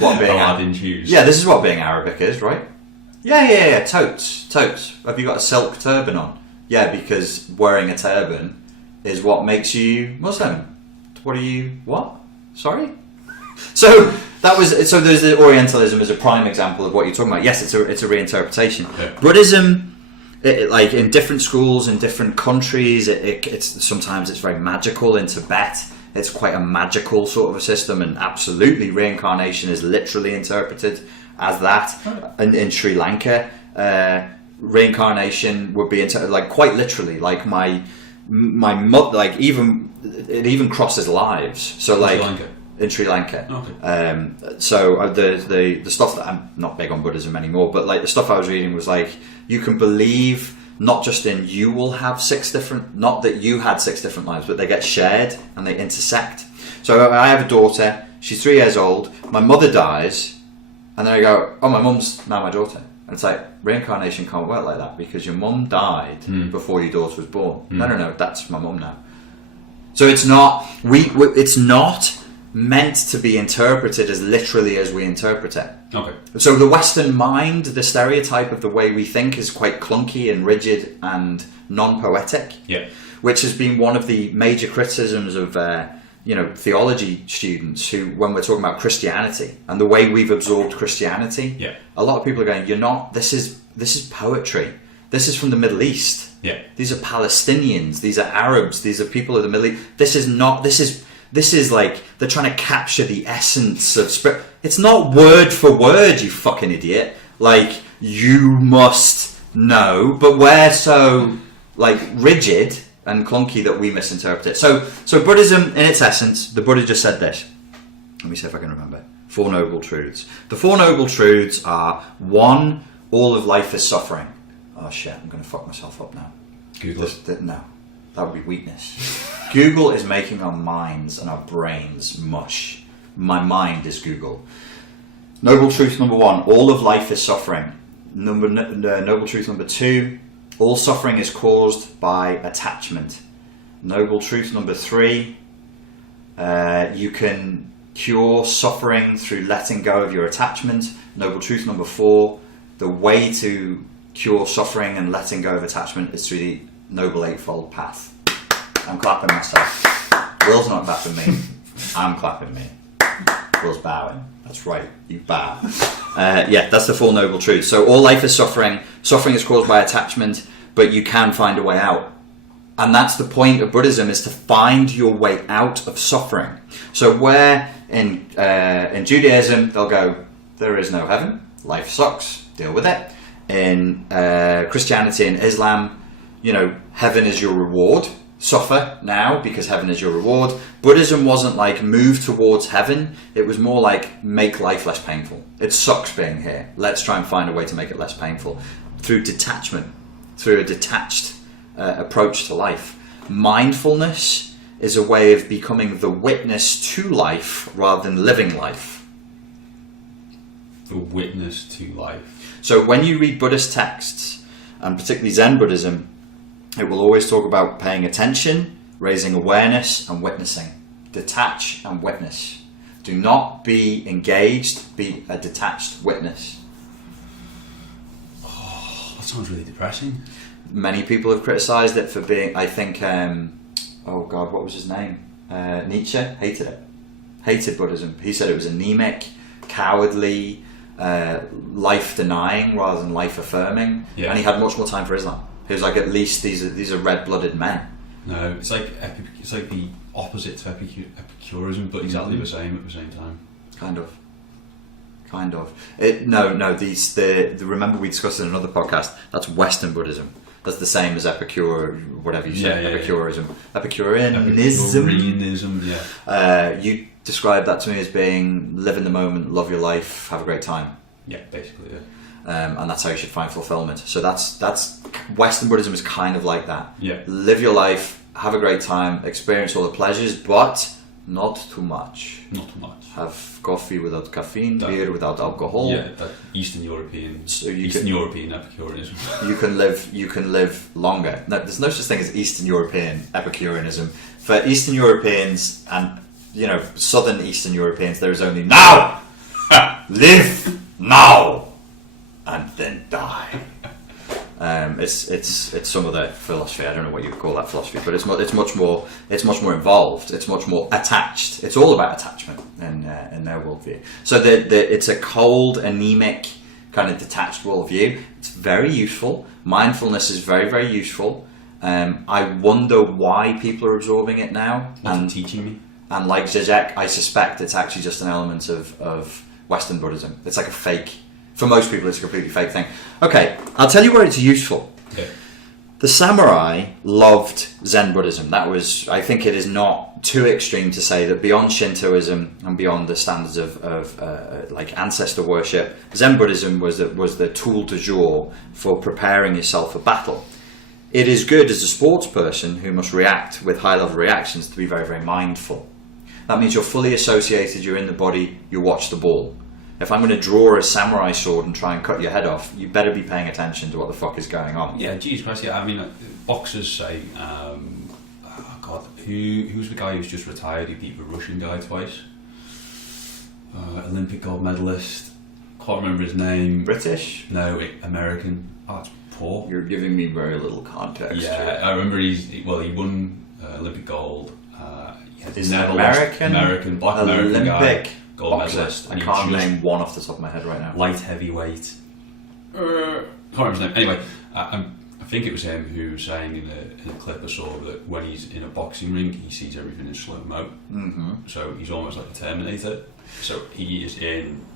what being Aladdin shoes. Yeah, this is what being Arabic is, right? Yeah. Totes. Have you got a silk turban on? Yeah, because wearing a turban is what makes you Muslim. What? Sorry? So there's the Orientalism as a prime example of what you're talking about. Yes, it's a reinterpretation. Yeah. Buddhism like in different schools in different countries, it's sometimes it's very magical. In Tibet, it's quite a magical sort of a system, and absolutely reincarnation is literally interpreted as that. In Sri Lanka, reincarnation would be like quite literally, like my mother, like it even crosses lives. So like in Sri Lanka. Okay. So the stuff that I'm not big on Buddhism anymore, but like the stuff I was reading was like, you can believe not just in you will have not that you had 6 different lives, but they get shared and they intersect. So I have a daughter, she's 3 years old, my mother dies, and then I go, oh, my mum's now my daughter. And it's like, reincarnation can't work like that, because your mum died before your daughter was born. No, that's my mum now. So it's not, it's not meant to be interpreted as literally as we interpret it. Okay. So the Western mind, the stereotype of the way we think, is quite clunky and rigid and non-poetic. Yeah. Which has been one of the major criticisms of theology students who, when we're talking about Christianity and the way we've absorbed Christianity, a lot of people are going, "You're not. This is poetry. This is from the Middle East. Yeah. These are Palestinians. These are Arabs. These are people of the Middle East. This is not. This is like they're trying to capture the essence of spirit. It's not word for word, you fucking idiot. Like, you must know, but we're so like rigid and clunky that we misinterpret it. So Buddhism, in its essence, the Buddha just said this. Let me see if I can remember. 4 Noble Truths. The 4 Noble Truths are: 1, all of life is suffering. Oh shit, I'm going to fuck myself up now. Google. No, that would be weakness. Google is making our minds and our brains mush. My mind is Google. Noble truth number 1, all of life is suffering. Noble truth number 2, all suffering is caused by attachment. Noble truth number 3, you can cure suffering through letting go of your attachment. Noble truth number 4, the way to cure suffering and letting go of attachment is through the Noble Eightfold Path. I'm clapping myself. Will's not clapping me. I'm clapping me. Will's bowing. That's right. You bow. That's the 4 Noble Truths. So all life is suffering. Suffering is caused by attachment, but you can find a way out. And that's the point of Buddhism, is to find your way out of suffering. So where in Judaism they'll go, there is no heaven. Life sucks. Deal with it. In Christianity and Islam, heaven is your reward. Suffer now because heaven is your reward. Buddhism wasn't like move towards heaven. It was more like make life less painful. It sucks being here. Let's try and find a way to make it less painful through detachment, through a detached approach to life. Mindfulness is a way of becoming the witness to life rather than living life. The witness to life. So when you read Buddhist texts, and particularly Zen Buddhism, it will always talk about paying attention, raising awareness, and witnessing. Detach and witness. Do not be engaged, be a detached witness. Oh, that sounds really depressing. Many people have criticised it for being, I think, what was his name? Nietzsche hated it. Hated Buddhism. He said it was anemic, cowardly, life-denying rather than life-affirming. Yeah. And he had much more time for Islam. He was like, at least these are red-blooded men. No, it's like the opposite to Epicurism, but exactly the same at the same time. Kind of. Remember we discussed in another podcast, that's Western Buddhism. That's the same as Epicure, whatever you say, Epicurism. Epicureanism, yeah. You described that to me as being live in the moment, love your life, have a great time. Yeah, basically, yeah. And that's how you should find fulfillment. So that's Western Buddhism is kind of like that. Yeah. Live your life, have a great time, experience all the pleasures, but not too much. Not too much. Have coffee without caffeine, beer without alcohol. Yeah, that Eastern European Epicureanism. You can live longer. No, there's no such thing as Eastern European Epicureanism. For Eastern Europeans and Southern Eastern Europeans, there is only now. Live now. And then die. It's some of the philosophy. I don't know what you would call that philosophy, but it's much more involved. It's much more attached. It's all about attachment in their worldview. So it's a cold, anemic kind of detached worldview. It's very useful. Mindfulness is very, very useful. I wonder why people are absorbing it now. And teaching me. And like Zizek, I suspect it's actually just an element of Western Buddhism. It's like a fake. For most people, it's a completely fake thing. Okay, I'll tell you where it's useful. Okay. The samurai loved Zen Buddhism. That was, I think it is not too extreme to say that beyond Shintoism and beyond the standards of like ancestor worship, Zen Buddhism was the tool du jour for preparing yourself for battle. It is good as a sports person who must react with high-level reactions to be very, very mindful. That means you're fully associated, you're in the body, you watch the ball. If I'm going to draw a samurai sword and try and cut your head off, you better be paying attention to what the fuck is going on. Yeah, Jesus Christ, yeah. I mean, boxers say, oh God, who's the guy who's just retired? He beat the Russian guy twice. Olympic gold medalist. Can't remember his name. British? No, American. Oh, it's poor. You're giving me very little context. Yeah, I remember he won Olympic gold. Is it American? Black American Olympic guy. Gold medalist. I can't name one off the top of my head right now. Light heavyweight. Can't remember his name. Anyway, I think it was him who was saying in a clip I saw that when he's in a boxing ring, he sees everything in slow mo. Mm-hmm. So he's almost like a Terminator. So he is in.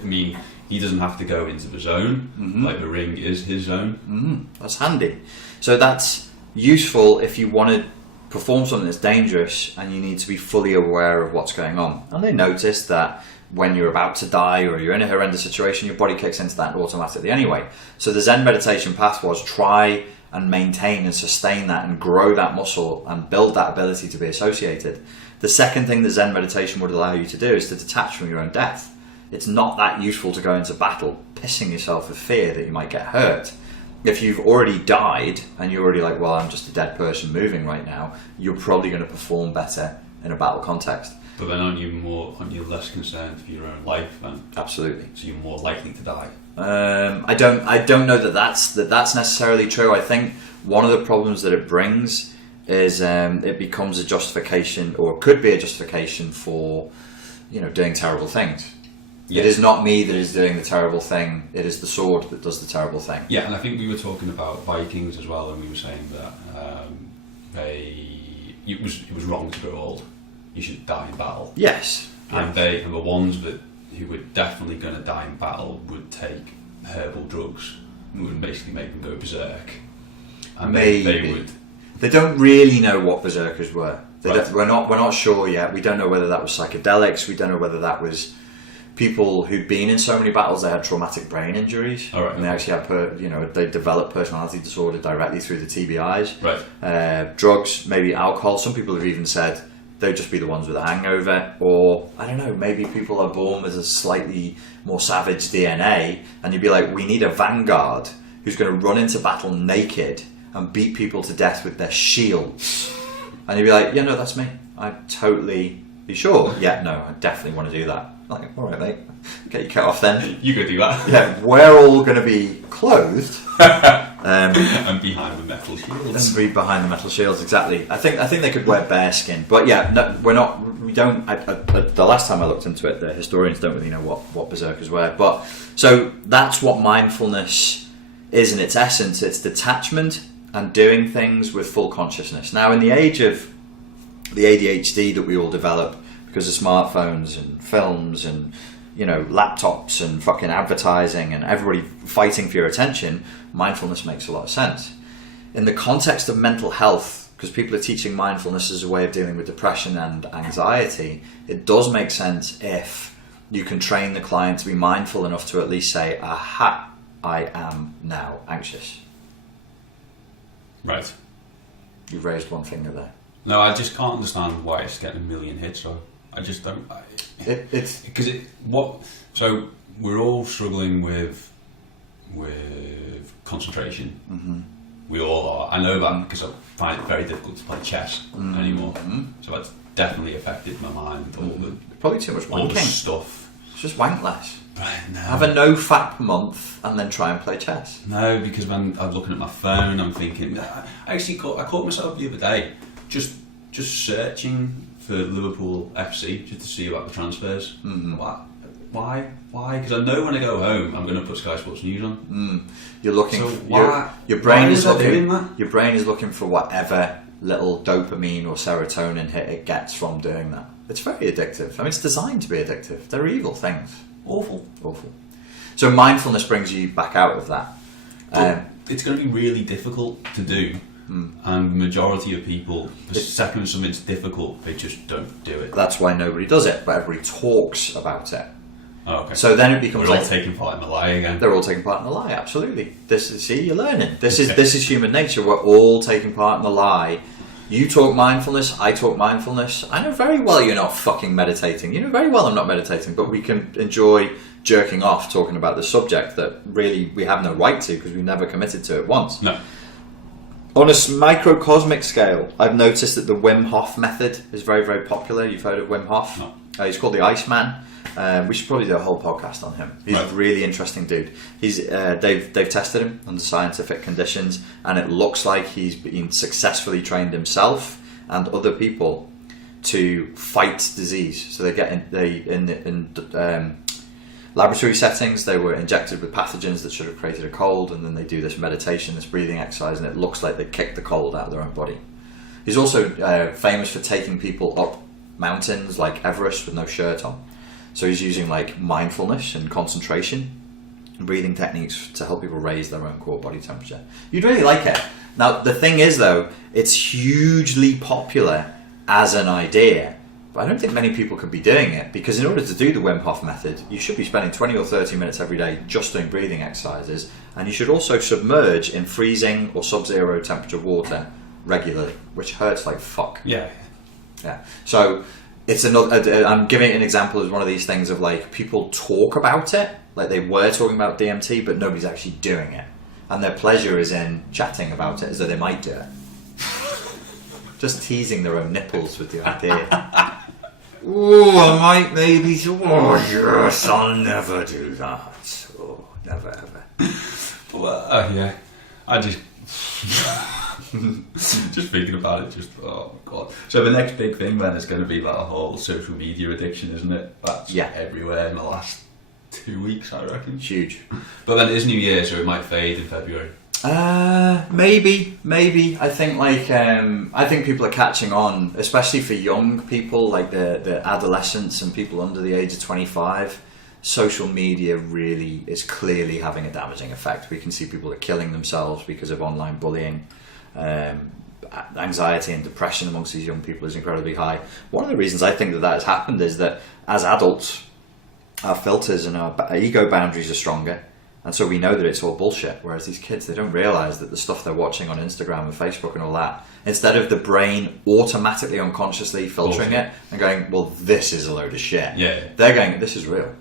I mean, he doesn't have to go into the zone. Mm-hmm. Like the ring is his zone. Mm-hmm. That's handy. So that's useful if you want to perform something that's dangerous and you need to be fully aware of what's going on. And they notice that when you're about to die or you're in a horrendous situation, your body kicks into that automatically anyway. So the Zen meditation path was try and maintain and sustain that and grow that muscle and build that ability to be associated. The second thing the Zen meditation would allow you to do is to detach from your own death. It's not that useful to go into battle pissing yourself with fear that you might get hurt. If you've already died and you're already like, well, I'm just a dead person moving right now, you're probably going to perform better in a battle context. But then aren't you less concerned for your own life then? Absolutely. So you're more likely to die. I don't know that's necessarily true. I think one of the problems that it brings is it becomes a justification, or could be a justification for, doing terrible things. Yes. It is not me that is doing the terrible thing. It is the sword that does the terrible thing. Yeah, and I think we were talking about Vikings as well, and we were saying that it was wrong to grow old. You should die in battle. Yes. And the ones who were definitely going to die in battle would take herbal drugs, would basically make them go berserk. And maybe they don't really know what berserkers were. Right. We're not sure yet. We don't know whether that was psychedelics. We don't know whether that was people who'd been in so many battles they had traumatic brain injuries, and they actually had they developed personality disorder directly through the TBIs. Right. Drugs, maybe alcohol. Some people have even said they'd just be the ones with a hangover, or I don't know, maybe people are born with a slightly more savage DNA, and you'd be like, we need a vanguard who's going to run into battle naked and beat people to death with their shields. And you'd be like, yeah, no, that's me. I'd totally be sure. Yeah, no, I definitely want to do that. Like, all right, mate, get your coat off then. You go do that. Yeah, we're all going to be clothed and behind the metal shields. And be behind the metal shields, exactly. I think they could wear bear skin, but yeah, no, we're not. We don't. The last time I looked into it, the historians don't really know what berserkers wear. But so that's what mindfulness is in its essence. It's detachment and doing things with full consciousness. Now, in the age of the ADHD that we all develop because of smartphones and films and laptops and fucking advertising and everybody fighting for your attention, mindfulness makes a lot of sense. In the context of mental health, because people are teaching mindfulness as a way of dealing with depression and anxiety, it does make sense if you can train the client to be mindful enough to at least say, aha, I am now anxious. Right. You've raised one finger there. No, I just can't understand why it's getting 1 million hits. So I just don't. It's because So we're all struggling with concentration. Mm-hmm. We all are. I know that because I find it very difficult to play chess anymore. Mm-hmm. So that's definitely affected my mind. Probably too much wanking. All the stuff. It's just wank less. Right, no. Have a no fap month and then try and play chess. No, because when I'm looking at my phone, I'm thinking. I caught myself the other day just searching for Liverpool FC just to see about the transfers. Mm-hmm. Why? Because I know when I go home, I'm going to put Sky Sports News on. You're looking. So your brain is doing looking. that? Your brain is looking for whatever little dopamine or serotonin hit it gets from doing that. It's very addictive. I mean, it's designed to be addictive. They're evil things. Awful. So mindfulness brings you back out of that. It's going to be really difficult to do. And the majority of people, the second something's difficult, they just don't do it. That's why nobody does it, but everybody talks about it. Oh, okay. So then it becomes We're all taking part in the lie again. They're all taking part in the lie, absolutely. See, you're learning. This is human nature. We're all taking part in the lie. You talk mindfulness, I talk mindfulness. I know very well you're not fucking meditating. You know very well I'm not meditating, but we can enjoy jerking off talking about the subject that really we have no right to because we've never committed to it once. No. On a microcosmic scale, I've noticed that the Wim Hof method is very, very popular. You've heard of Wim Hof? No. He's called the Iceman. We should probably do a whole podcast on him. He's a really interesting dude. They've tested him under scientific conditions, and it looks like he's been successfully trained himself and other people to fight disease. So they get in laboratory settings, they were injected with pathogens that should have created a cold, and then they do this meditation, this breathing exercise, and it looks like they kick the cold out of their own body. He's also famous for taking people up mountains like Everest with no shirt on. So he's using like mindfulness and concentration and breathing techniques to help people raise their own core body temperature. You'd really like it. Now the thing is though, it's hugely popular as an idea, but I don't think many people could be doing it, because in order to do the Wim Hof method, you should be spending 20 or 30 minutes every day just doing breathing exercises, and you should also submerge in freezing or sub-zero temperature water regularly, which hurts like fuck. Yeah. So it's another. I'm giving it an example as one of these things of like people talk about it, like they were talking about DMT, but nobody's actually doing it, and their pleasure is in chatting about it as though they might do it. Just teasing their own nipples with the idea. Oh, I might maybe. Oh, yes, I'll never do that. Oh, never ever. Well, yeah. I just thinking about it, just oh my god. So the next big thing then is going to be that whole social media addiction, isn't it? That's everywhere in the last 2 weeks, I reckon. Huge. But then it is New Year, so it might fade in February. Maybe. I think people are catching on, especially for young people, like the adolescents and people under the age of 25. Social media really is clearly having a damaging effect. We can see people are killing themselves because of online bullying. Anxiety and depression amongst these young people is incredibly high. One of the reasons I think that has happened is that as adults, our filters and our ego boundaries are stronger. And so we know that it's all bullshit, whereas these kids, they don't realise that the stuff they're watching on Instagram and Facebook and all that, instead of the brain automatically, unconsciously filtering it and going, well, this is a load of shit. Yeah. They're going, this is real.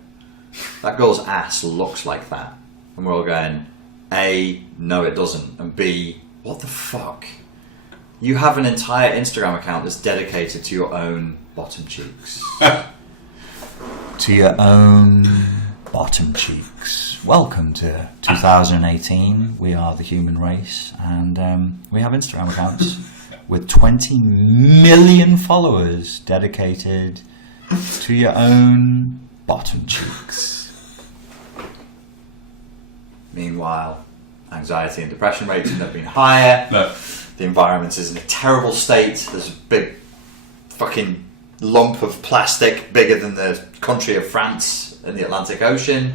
That girl's ass looks like that. And we're all going, A, no it doesn't. And B, what the fuck? You have an entire Instagram account that's dedicated to your own bottom cheeks. To your own bottom cheeks. Welcome to 2018. We are the human race, and we have Instagram accounts with 20 million followers dedicated to your own bottom cheeks. Meanwhile, anxiety and depression rates have never been higher. No. The environment is in a terrible state. There's a big fucking lump of plastic bigger than the country of France in the Atlantic Ocean.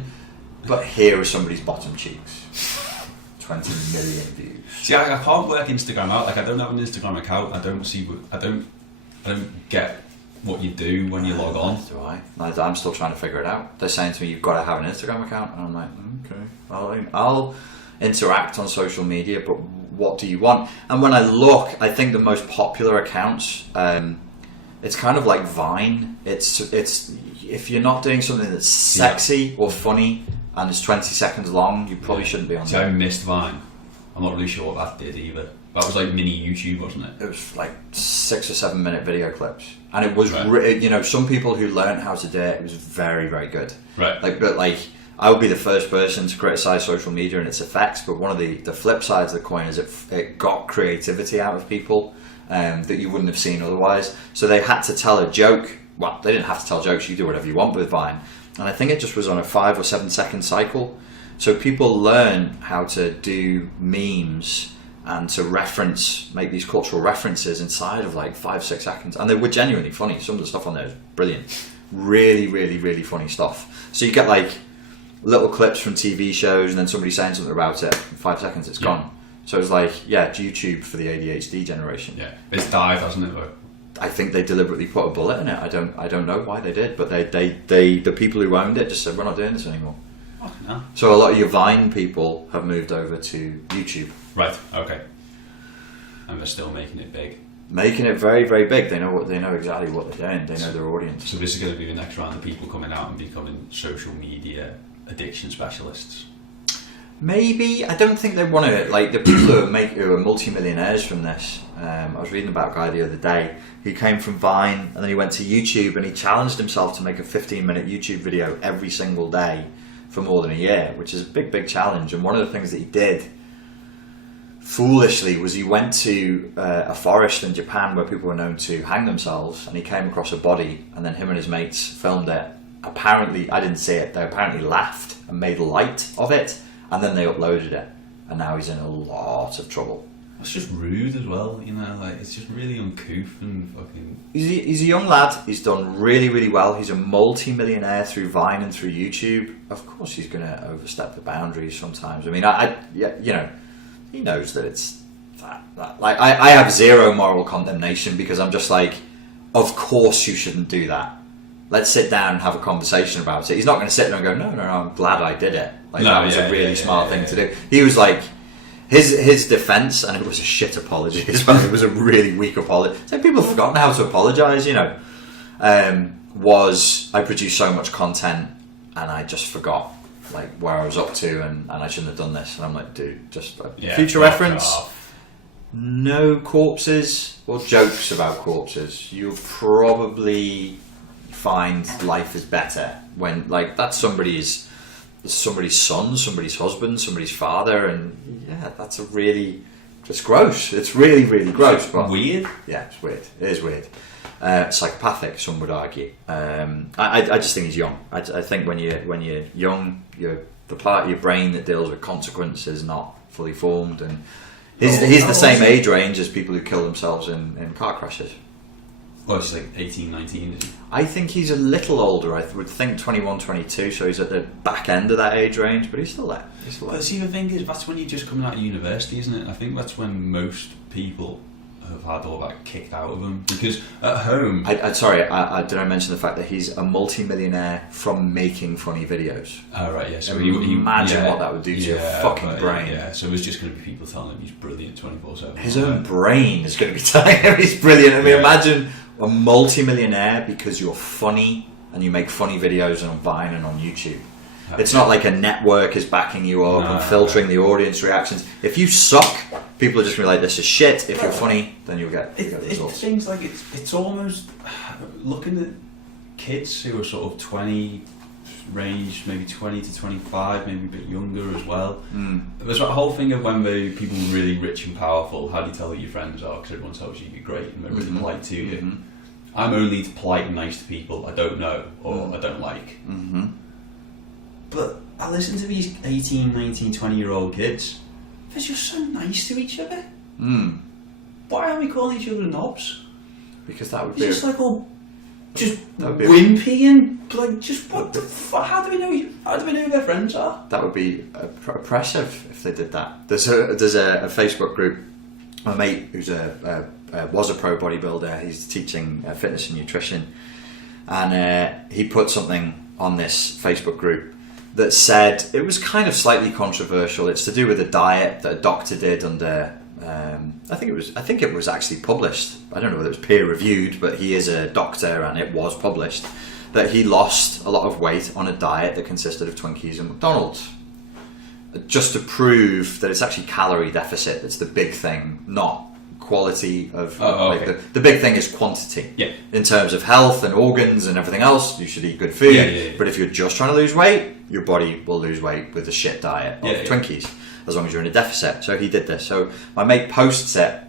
But here are somebody's bottom cheeks. 20 million views. See, I can't work Instagram out. Like, I don't have an Instagram account. I don't get what you do when you log on. Do I? I'm still trying to figure it out. They're saying to me, you've got to have an Instagram account. And I'm like, okay, I'll interact on social media, but what do you want? And when I look, I think the most popular accounts, it's kind of like Vine. It's if you're not doing something that's sexy or funny and it's 20 seconds long, you probably shouldn't be on there. So I missed Vine. I'm not really sure what that did either. That was like mini YouTube, wasn't it? It was like 6 or 7 minute video clips, and it was some people who learned how to do it. It was very, very good. Right. But I would be the first person to criticize social media and its effects. But one of the flip sides of the coin is it got creativity out of people that you wouldn't have seen otherwise. So they had to tell a joke. Well, they didn't have to tell jokes. You do whatever you want with Vine. and I think it just was on a 5 or 7 second cycle. So people learn how to do memes and to make these cultural references inside of like 5-6 seconds, and they were genuinely funny. Some of the stuff on there is brilliant, really, really, really funny stuff. So you get like little clips from TV shows, and then somebody saying something about it. In 5 seconds, it's gone. So it's like, it's YouTube for the ADHD generation. Yeah, it's died, hasn't it? Though? I think they deliberately put a bullet in it. I don't know why they did, but the people who owned it just said, we're not doing this anymore. No. So a lot of your Vine people have moved over to YouTube. Right. Okay. And they're still making it big. Making it very, very big. They know exactly what they're doing. They know their audience. So this is going to be the next round of people coming out and becoming social media addiction specialists. Maybe. I don't think they want to. Like the people who are multi-millionaires from this. I was reading about a guy the other day. He came from Vine and then he went to YouTube and he challenged himself to make a 15-minute YouTube video every single day for more than a year, which is a big, big challenge. And one of the things that he did foolishly was he went to a forest in Japan where people were known to hang themselves, and he came across a body, and then him and his mates filmed it. Apparently, I didn't see it, they apparently laughed and made light of it, and then they uploaded it, and now he's in a lot of trouble. It's just rude as well, you know, like it's just really uncouth and fucking... He's a young lad, he's done really, really well, he's a multi-millionaire through Vine and through YouTube. Of course he's going to overstep the boundaries sometimes. I mean, he knows that it's that. Like, I have zero moral condemnation, because I'm just like, of course you shouldn't do that. Let's sit down and have a conversation about it. He's not going to sit there and go, no, I'm glad I did it. Like, that was a really smart thing to do. He was like, his defense, and it was a shit apology as well. It was a really weak apology. So people have forgotten how to apologize, you know. Was I produced so much content and I just forgot like where I was up to, and I shouldn't have done this. And I'm like, dude, just future reference. No corpses or jokes about corpses. You'll probably find life is better when like that's somebody's son, somebody's husband, somebody's father, and that's a really, it's gross. It's really, really gross. But weird. Yeah, it's weird. It is weird. Psychopathic, some would argue. I just think he's young. I think when you're young, the part of your brain that deals with consequence is not fully formed, and he's the same age range as people who kill themselves in car crashes. Well, he's like 18, 19, is he? I think he's a little older. I would think 21, 22, so he's at the back end of that age range, but he's still there. But see, the thing is, that's when you're just coming out of university, isn't it? I think that's when most people have had all that kicked out of them, because at home... I did I mention the fact that he's a multi-millionaire from making funny videos? Oh, right, yeah. So imagine what that would do to your fucking brain. Yeah, so there's just going to be people telling him he's brilliant 24/7. His own brain is going to be telling him he's brilliant. I mean, imagine a multi-millionaire because you're funny and you make funny videos on Vine and on YouTube. It's not like a network is backing you up and filtering the audience reactions. If you suck, people are just going to be like, this is shit. If you're funny, then you'll get the results. Things like it's almost looking at kids who are sort of 20 range, maybe 20 to 25, maybe a bit younger as well. There's that whole thing of when people are really rich and powerful, how do you tell who your friends are? Because everyone tells you you're great and they're really polite to you. I'm only polite and nice to people I don't know or I don't like. But I listen to these 18, 19, 20-year-old kids. They're just so nice to each other. Why are we calling each other knobs? Because that would be... It's just like all... Just wimpy and like, just what the fuck? How do we know who their friends are? That would be oppressive if they did that. There's a Facebook group. My mate who's was a pro bodybuilder. He's teaching fitness and nutrition, and he put something on this Facebook group that said, it was kind of slightly controversial. It's to do with a diet that a doctor did under. I think it was actually published. I don't know whether it was peer reviewed, but he is a doctor and it was published that he lost a lot of weight on a diet that consisted of Twinkies and McDonald's, just to prove that it's actually calorie deficit that's the big thing, not quality of the big thing is quantity. In terms of health and organs and everything else, you should eat good food. But if you're just trying to lose weight, your body will lose weight with a shit diet of Twinkies, as long as you're in a deficit. So he did this. So my mate posts it,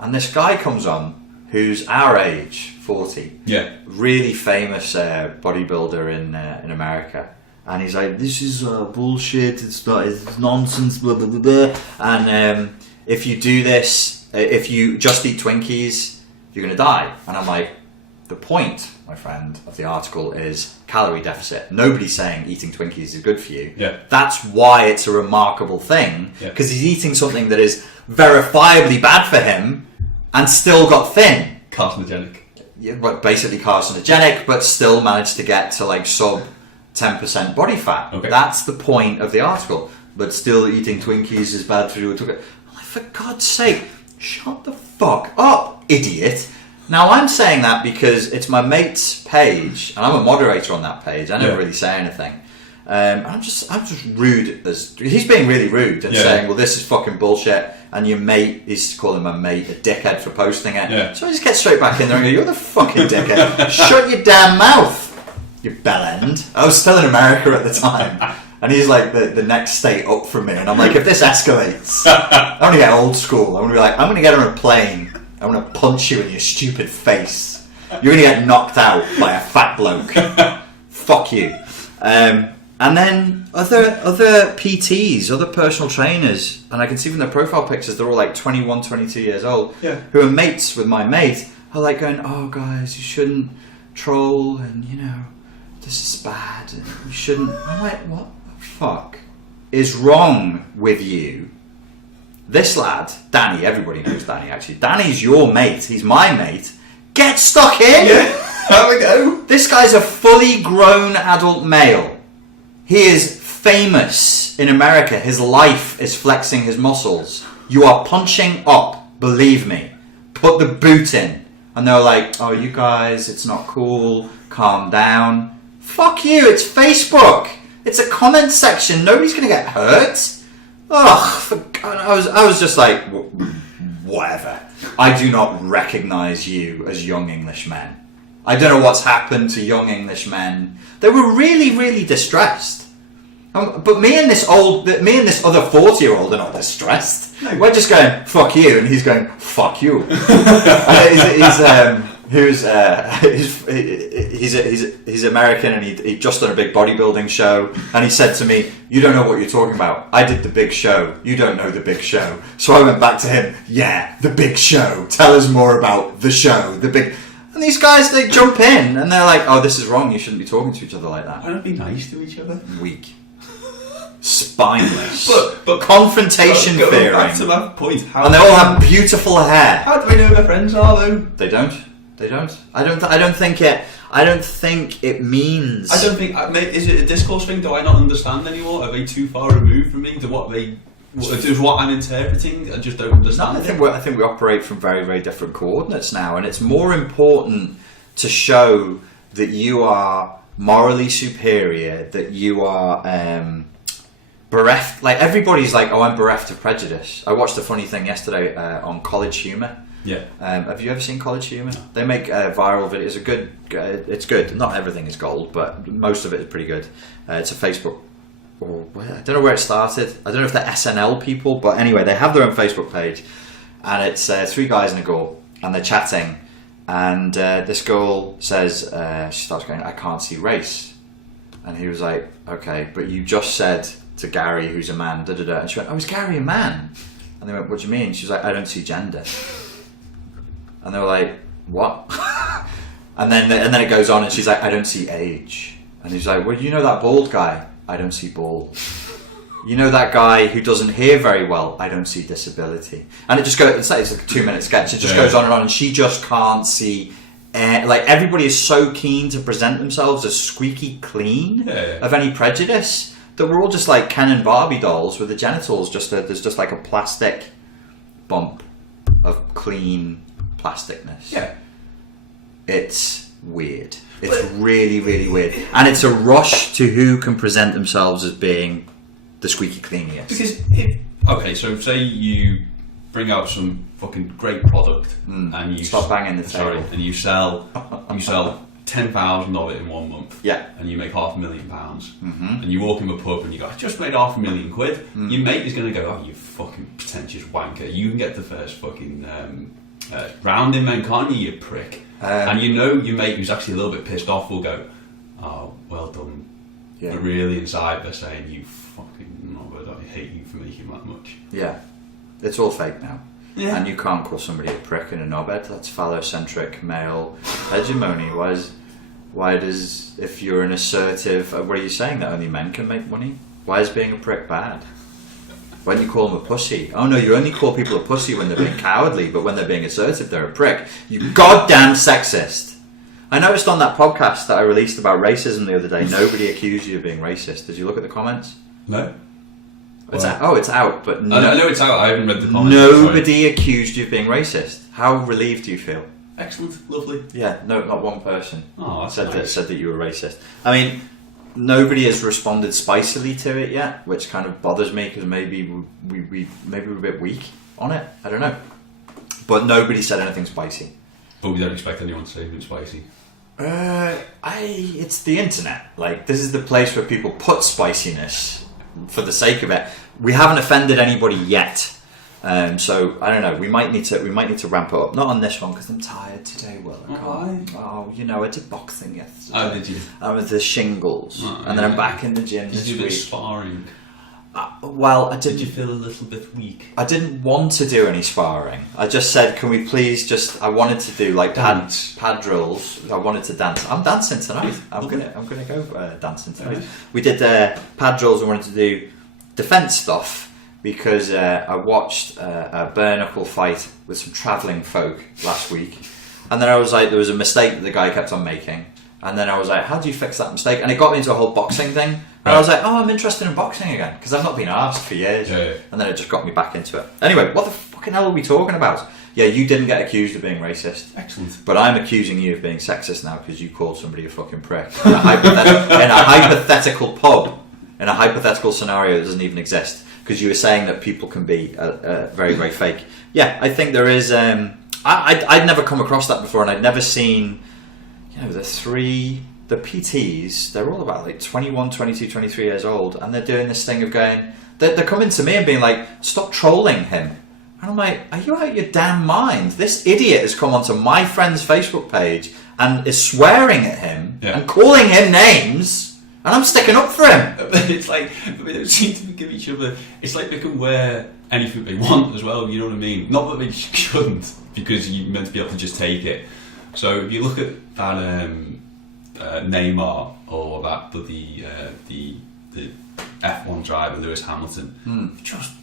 and this guy comes on who's our age, 40. Yeah. Really famous bodybuilder in America. And he's like, this is bullshit, it's nonsense, blah, blah, blah, blah. And if you do this, if you just eat Twinkies, you're going to die. And I'm like, the point, my friend, of the article is calorie deficit. Nobody's saying eating Twinkies is good for you. Yeah. That's why it's a remarkable thing, because Yeah. he's eating something that is verifiably bad for him and still got thin. Carcinogenic. Yeah, but basically carcinogenic, but still managed to get to like sub 10% body fat. Okay. That's the point of the article. But still eating Twinkies is bad for you. I'm like, for God's sake, shut the fuck up, idiot. Now I'm saying that because it's my mate's page, and I'm a moderator on that page. I never really say anything. I'm just rude. He's being really rude and saying, well, this is fucking bullshit. And your mate, he's calling my mate a dickhead for posting it. Yeah. So I just get straight back in there and go, you're the fucking dickhead. Shut your damn mouth, you bellend. I was still in America at the time. And he's like the next state up from me. And I'm like, if this escalates, I'm going to get old school. I'm going to be like, I'm going to get on a plane. I'm going to punch you in your stupid face. You're going to get knocked out by a fat bloke. Fuck you. And then other PTs, other personal trainers, and I can see from their profile pictures, they're all like 21, 22 years old, who are mates with my mate, are like going, oh guys, you shouldn't troll, and you know, this is bad, and you shouldn't. I'm like, what the fuck is wrong with you? This lad, Danny, everybody knows Danny actually. Danny's your mate, he's my mate. Get stuck in! Yeah, there we go. This guy's a fully grown adult male. He is famous in America. His life is flexing his muscles. You are punching up, believe me. Put the boot in. And they're like, oh, you guys, it's not cool. Calm down. Fuck you, it's Facebook. It's a comment section. Nobody's going to get hurt. Ugh, for God, I was just like, whatever. I do not recognise you as young Englishmen. I don't know what's happened to young Englishmen. They were really, really distressed. But me and this other 40-year-old are not distressed. No. We're just going, fuck you, and he's going, fuck you. He's American, and he just done a big bodybuilding show, and he said to me, you don't know what you're talking about. I did the big show. You don't know the big show. So I went back to him, yeah, the big show. Tell us more about the show. The big... And these guys, they jump in, and they're like, oh, this is wrong. You shouldn't be talking to each other like that. Why not be nice to each other? Weak. Spineless. But confrontation fearing. Back to that point. And they all have beautiful hair. How do we know who their friends are, though? They don't. I don't think it means. I don't think. Is it a discourse thing? Do I not understand anymore? Are they too far removed from me? What I'm interpreting? I just don't understand. No, I think we operate from very, very different coordinates now, and it's more important to show that you are morally superior, that you are bereft. Like everybody's like, oh, I'm bereft of prejudice. I watched a funny thing yesterday on College Humor. Yeah. Have you ever seen College Humor? No. They make viral videos. It's good. Not everything is gold, but most of it is pretty good. It's a Facebook. I don't know where it started. I don't know if they're SNL people, but anyway, they have their own Facebook page, and it's 3 guys and a girl, and they're chatting, and this girl says, she starts going, I can't see race, and he was like, okay, but you just said to Gary, who's a man, da da da, and she went, oh, is Gary a man? And they went, what do you mean? She was like, I don't see gender. And they were like, what? and then it goes on, and she's like, I don't see age. And he's like, well, you know that bald guy? I don't see bald. You know that guy who doesn't hear very well? I don't see disability. And it just goes, it's like a 2-minute sketch. It just goes on, and she just can't see. Like everybody is so keen to present themselves as squeaky clean of any prejudice that we're all just like Ken and Barbie dolls with the genitals. There's just like a plastic bump of clean plasticness. Yeah. It's weird. It's really, really weird. And it's a rush to who can present themselves as being the squeaky cleaniest. Because so say you bring out some fucking great product and you stop banging the table, and you sell 10,000 of it in 1 month. Yeah. And you make £500,000. Mm-hmm. And you walk in a pub and you go, I just made £500,000. Your mate is going to go, oh, you fucking pretentious wanker. You can get the first fucking round him then, can't you, you prick? And you know your mate who's actually a little bit pissed off will go, oh, well done. Yeah. But really inside they're saying, you fucking knobhead, I hate you for making that much. Yeah. It's all fake now. Yeah. And you can't call somebody a prick and a knobhead. That's phallocentric male hegemony. Why does, if you're an assertive, what are you saying, that only men can make money? Why is being a prick bad? When you call them a pussy, oh no, you only call people a pussy when they're being cowardly, but when they're being assertive, they're a prick. You goddamn sexist. I noticed on that podcast that I released about racism the other day, nobody accused you of being racist. Did you look at the comments? No. It's out, but no, I know it's out. I haven't read the comments. Nobody accused you of being racist. How relieved do you feel? Excellent, lovely. Yeah, no, not one person said that you were racist. I mean, nobody has responded spicily to it yet, which kind of bothers me because maybe we're a bit weak on it. I don't know, but nobody said anything spicy. But we don't expect anyone to say anything spicy. It's the internet. Like, this is the place where people put spiciness for the sake of it. We haven't offended anybody yet. So I don't know. We might need to ramp it up. Not on this one because I'm tired today. Well, I can't. Oh, I did boxing yesterday. Oh, did you? I was the shingles, and then I'm back in the gym this week. Did you do a bit of week. sparring? Well, I didn't. Did you feel a little bit weak? I didn't want to do any sparring. I just said, can we please just? I wanted to do like pad drills. I wanted to dance. I'm dancing tonight. I'm gonna go dancing tonight. We did pad drills. I wanted to do defense stuff. Because I watched a bare knuckle fight with some travelling folk last week, and then I was like, there was a mistake that the guy kept on making, and then I was like, how do you fix that mistake? And it got me into a whole boxing thing, and I was like, oh, I'm interested in boxing again because I've not been asked for years, and then it just got me back into it. Anyway, what the fucking hell are we talking about? Yeah, you didn't get accused of being racist. Excellent. But I'm accusing you of being sexist now because you called somebody a fucking prick in a hypothetical pub, in a hypothetical scenario that doesn't even exist. Because you were saying that people can be very, very fake. Yeah, I think there is... I'd never come across that before, and I'd never seen... the PTs, they're all about like 21, 22, 23 years old, and they're doing this thing of going... They're coming to me and being like, stop trolling him. And I'm like, are you out of your damn mind? This idiot has come onto my friend's Facebook page and is swearing at him and calling him names... And I'm sticking up for him. It's like they don't seem to give each other. It's like they can wear anything they want as well. You know what I mean? Not that they shouldn't, because you're meant to be able to just take it. So if you look at that Neymar or that the F1 driver Lewis Hamilton, just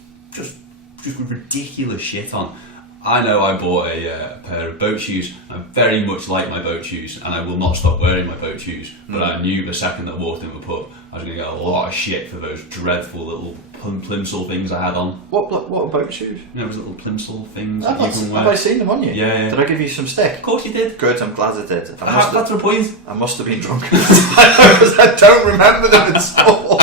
with ridiculous shit on. I know I bought a pair of boat shoes. I very much like my boat shoes, and I will not stop wearing my boat shoes. But I knew the second that I walked into the pub, I was going to get a lot of shit for those dreadful little plimsoll things I had on. What boat shoes? Those little plimsoll things that you can wear. Have I seen them on you? Yeah. Did I give you some stick? Of course you did. Good, I'm glad I did. That's the point. I must have been drunk. I don't remember them at all.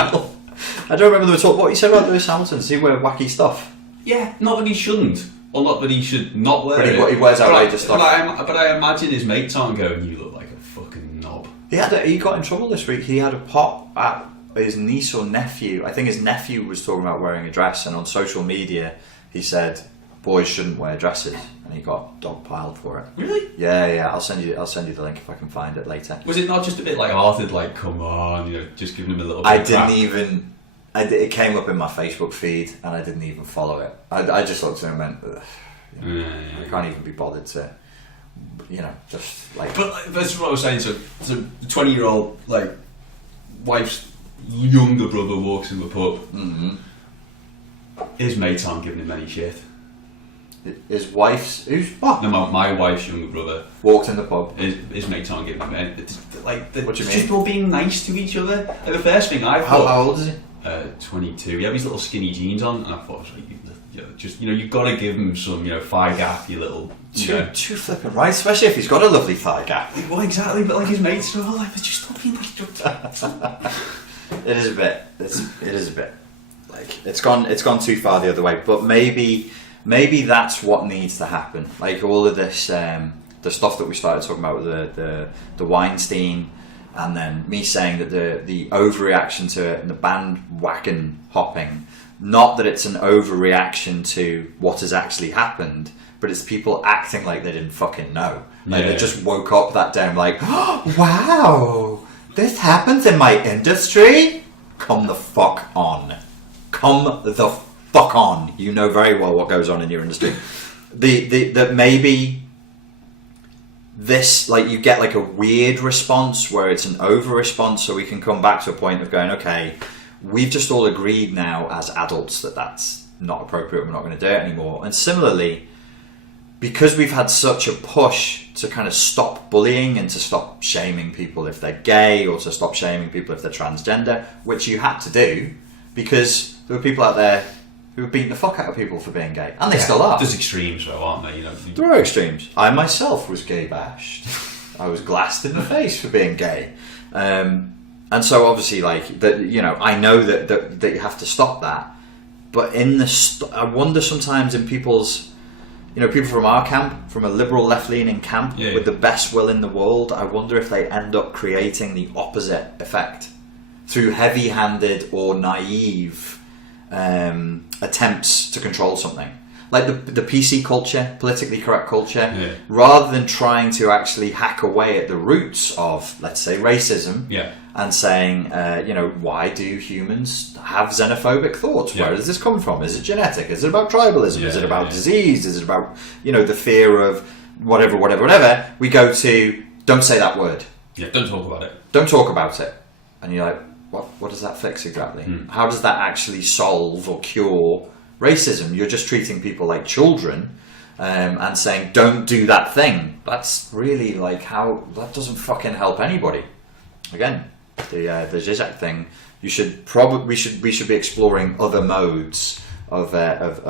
I don't remember them at all. What you said about Lewis Hamilton? Does he wear wacky stuff? Yeah, not that he shouldn't. Well, not that he should not wear it. But he wears outrageous stuff. But I imagine his mates aren't going, you look like a fucking knob. He got in trouble this week. He had a pop at his niece or nephew. I think his nephew was talking about wearing a dress, and on social media he said boys shouldn't wear dresses, and he got dogpiled for it. Really? Yeah. I'll send you the link if I can find it later. Was it not just a bit like hearted, like come on, just giving him a little bit it came up in my Facebook feed and I didn't even follow it. I just looked at it and went, I can't even be bothered to, just like... But that's what I was saying, so the 20-year-old, wife's younger brother walks in the pub. Mm-hmm. His mates aren't giving him any shit. His wife's... Who's what? No, my wife's younger brother walked in the pub. His mates aren't giving him any... What do you mean? Just all being nice to each other. Like the first thing I thought... How old is he? 22. He had these little skinny jeans on, and I thought, you've got to give him some, thigh gap, you little... Too flipping right, especially if he's got a lovely thigh gap. Well, exactly, but his mates are all like, they're just not being nice to It is a bit. It's gone too far the other way. But maybe that's what needs to happen. Like all of this, the stuff that we started talking about with the Weinstein, and then me saying that the overreaction to it and the bandwagon hopping not that it's an overreaction to what has actually happened, but it's people acting like they didn't fucking know. Like they just woke up that day and like, oh, wow, this happens in my industry? Come the fuck on. Come the fuck on. You know very well what goes on in your industry. That maybe this, like, you get like a weird response where it's an over response, so we can come back to a point of going, okay, we've just all agreed now as adults that that's not appropriate, we're not going to do it anymore. And similarly, because we've had such a push to kind of stop bullying and to stop shaming people if they're gay, or to stop shaming people if they're transgender, which you had to do because there were people out there who were beating the fuck out of people for being gay, and they still are. There's extremes though, aren't there? You know, there are extremes. I myself was gay bashed. I was glassed in the face for being gay. And so obviously, like, that, you know, I know that you have to stop that. But I wonder sometimes in people's, you know, people from our camp, from a liberal left-leaning camp, with the best will in the world, I wonder if they end up creating the opposite effect through heavy-handed or naive attempts to control something. Like the PC culture, politically correct culture, rather than trying to actually hack away at the roots of, let's say, racism, and saying, you know, why do humans have xenophobic thoughts? Where does this come from? Is it genetic? Is it about tribalism? Is it about disease? Is it about, you know, the fear of whatever? We go to, don't say that word. Yeah, don't talk about it. Don't talk about it. And you're like, what does that fix exactly? How does that actually solve or cure racism? You're just treating people like children and saying, don't do that thing. That's really like how, that doesn't fucking help anybody. Again, the Rechecking thing, we should be exploring other modes of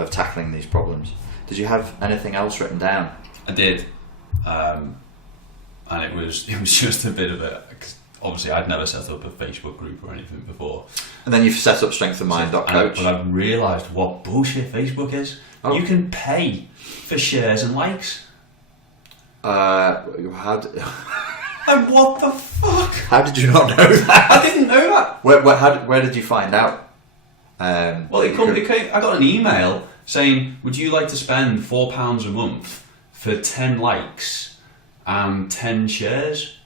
tackling these problems. Did you have anything else written down? I did, and it was just a bit of a, obviously I'd never set up a Facebook group or anything before. And then you've set up strengthofmind.coach. But I've realised what bullshit Facebook is. Oh. You can pay for shares and likes. And what the fuck? How did you not know that? I didn't know that. Where did you find out? Well, I got an email saying, would you like to spend £4 a month for 10 likes and 10 shares?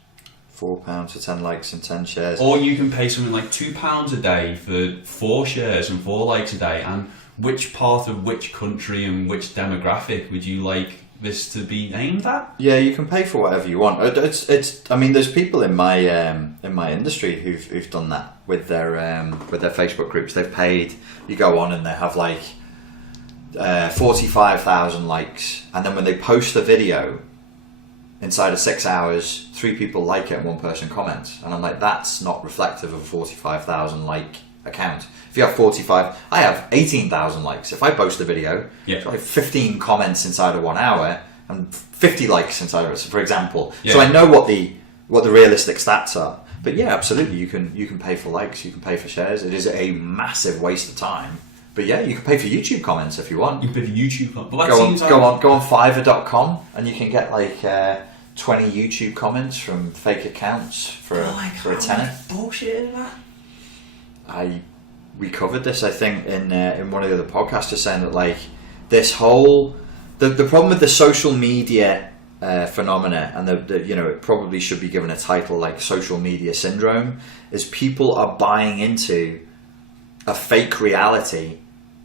£4 for 10 likes and 10 shares. Or you can pay something like £2 a day for 4 shares and 4 likes a day. And which part of which country and which demographic would you like this to be aimed at? Yeah, you can pay for whatever you want. It's. I mean, there's people in my industry who've done that with their Facebook groups. They've paid. You go on and they have like 45,000 likes, and then when they post the video, inside of 6 hours, 3 people like it and 1 person comments. And I'm like, that's not reflective of a 45,000 like account. If you have 45, I have 18,000 likes. If I post a video, I have 15 comments inside of 1 hour and 50 likes inside of it, for example. So I know what the realistic stats are. But yeah, absolutely, you can pay for likes, you can pay for shares. It is a massive waste of time. But yeah, you can pay for YouTube comments if you want. You can pay for YouTube comments. But go on Fiverr.com and you can get like 20 YouTube comments from fake accounts for a tenner. Bullshit is that? We covered this, I think, in one of the other podcasts, just saying that like this whole the problem with the social media phenomena, and the you know, it probably should be given a title like social media syndrome, is people are buying into a fake reality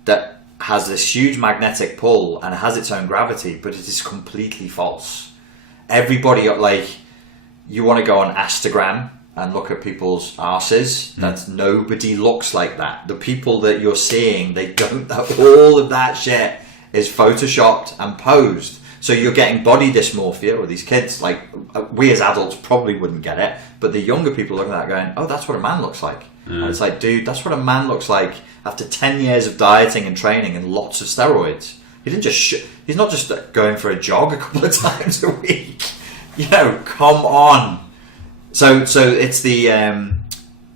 that has this huge magnetic pull and has its own gravity, but it is completely false. Everybody, like, you want to go on Instagram and look at people's arses. That nobody looks like that. The people that you're seeing, they don't. All of that shit is photoshopped and posed. So you're getting body dysmorphia, or these kids, like, we as adults probably wouldn't get it, but the younger people looking at that going, oh, that's what a man looks like. And it's like, dude, that's what a man looks like after 10 years of dieting and training and lots of steroids. He didn't just he's not just going for a jog a couple of times a week. You know, come on. So it's the and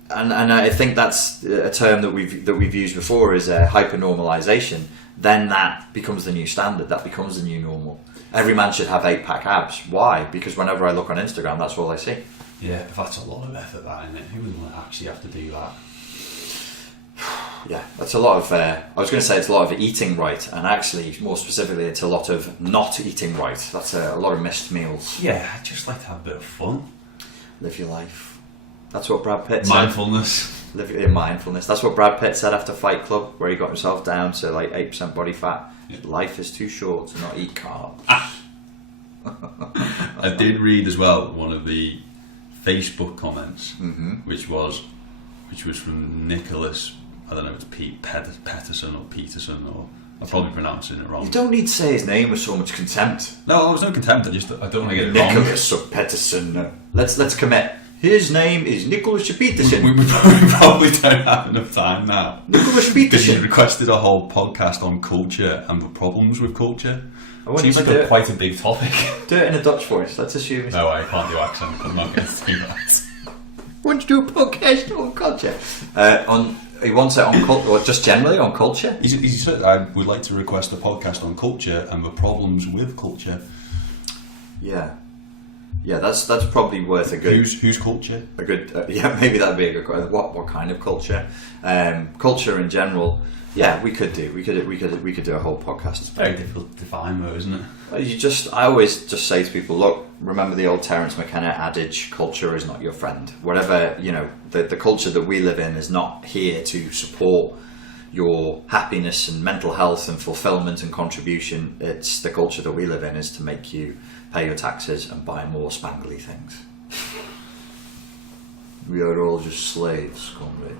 I think that's a term that we've used before, is hyper-normalization. Then that becomes the new standard. That becomes the new normal. Every man should have 8-pack abs. Why? Because whenever I look on Instagram, that's all I see. Yeah, that's a lot of effort, that, isn't it? Who would actually have to do that? Yeah, that's a lot of. I was going to say it's a lot of eating right, and actually, more specifically, it's a lot of not eating right. That's a lot of missed meals. Yeah, I just like to have a bit of fun. Live your life. That's what Brad Pitt said. Mindfulness. Live your mindfulness. That's what Brad Pitt said after Fight Club, where he got himself down to like 8% body fat. Yeah. Life is too short to not eat carbs. I did read as well one of the Facebook comments, which was from Nicholas. I don't know if it's Peterson or Peterson, or I'm probably pronouncing it wrong. You don't need to say his name with so much contempt. No, there's no contempt. I don't want to get it wrong. Nicholas or Peterson. Let's commit. His name is Nicholas Peterson. We probably don't have enough time now. Nicholas Because Peterson. you requested a whole podcast on culture and the problems with culture. Seems like quite a big topic. Do it in a Dutch voice. Let's assume. No, I can't do accent. I'm not going to do that. Why don't you do a podcast on culture? He wants it on culture, or just generally on culture? He said, I would like to request a podcast on culture and the problems with culture. Yeah. Yeah, that's probably worth a good... Who's culture? A good... yeah, maybe that'd be a good question. What kind of culture? Culture in general... Yeah, we could do a whole podcast. It's very difficult to define though, isn't it? I always just say to people, look, remember the old Terence McKenna adage, culture is not your friend. Whatever, the culture that we live in is not here to support your happiness and mental health and fulfillment and contribution. It's the culture that we live in is to make you pay your taxes and buy more spangly things. We are all just slaves, comrade.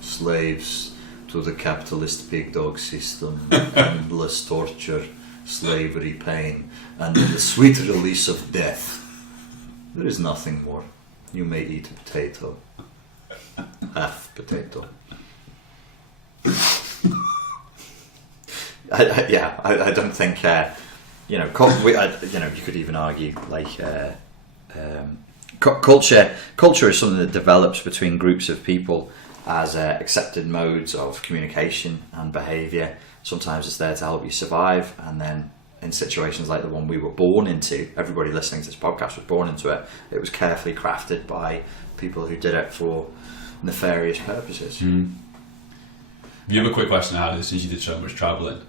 Slaves to the capitalist pig dog system, endless torture, slavery, pain, and the sweet release of death. There is nothing more. You may eat a potato. Half potato. I don't think you could even argue like culture is something that develops between groups of people as accepted modes of communication and behaviour. Sometimes it's there to help you survive, and then in situations like the one we were born into, everybody listening to this podcast was born into it. It was carefully crafted by people who did it for nefarious purposes. Have you have a quick question out of this, since you did so much travelling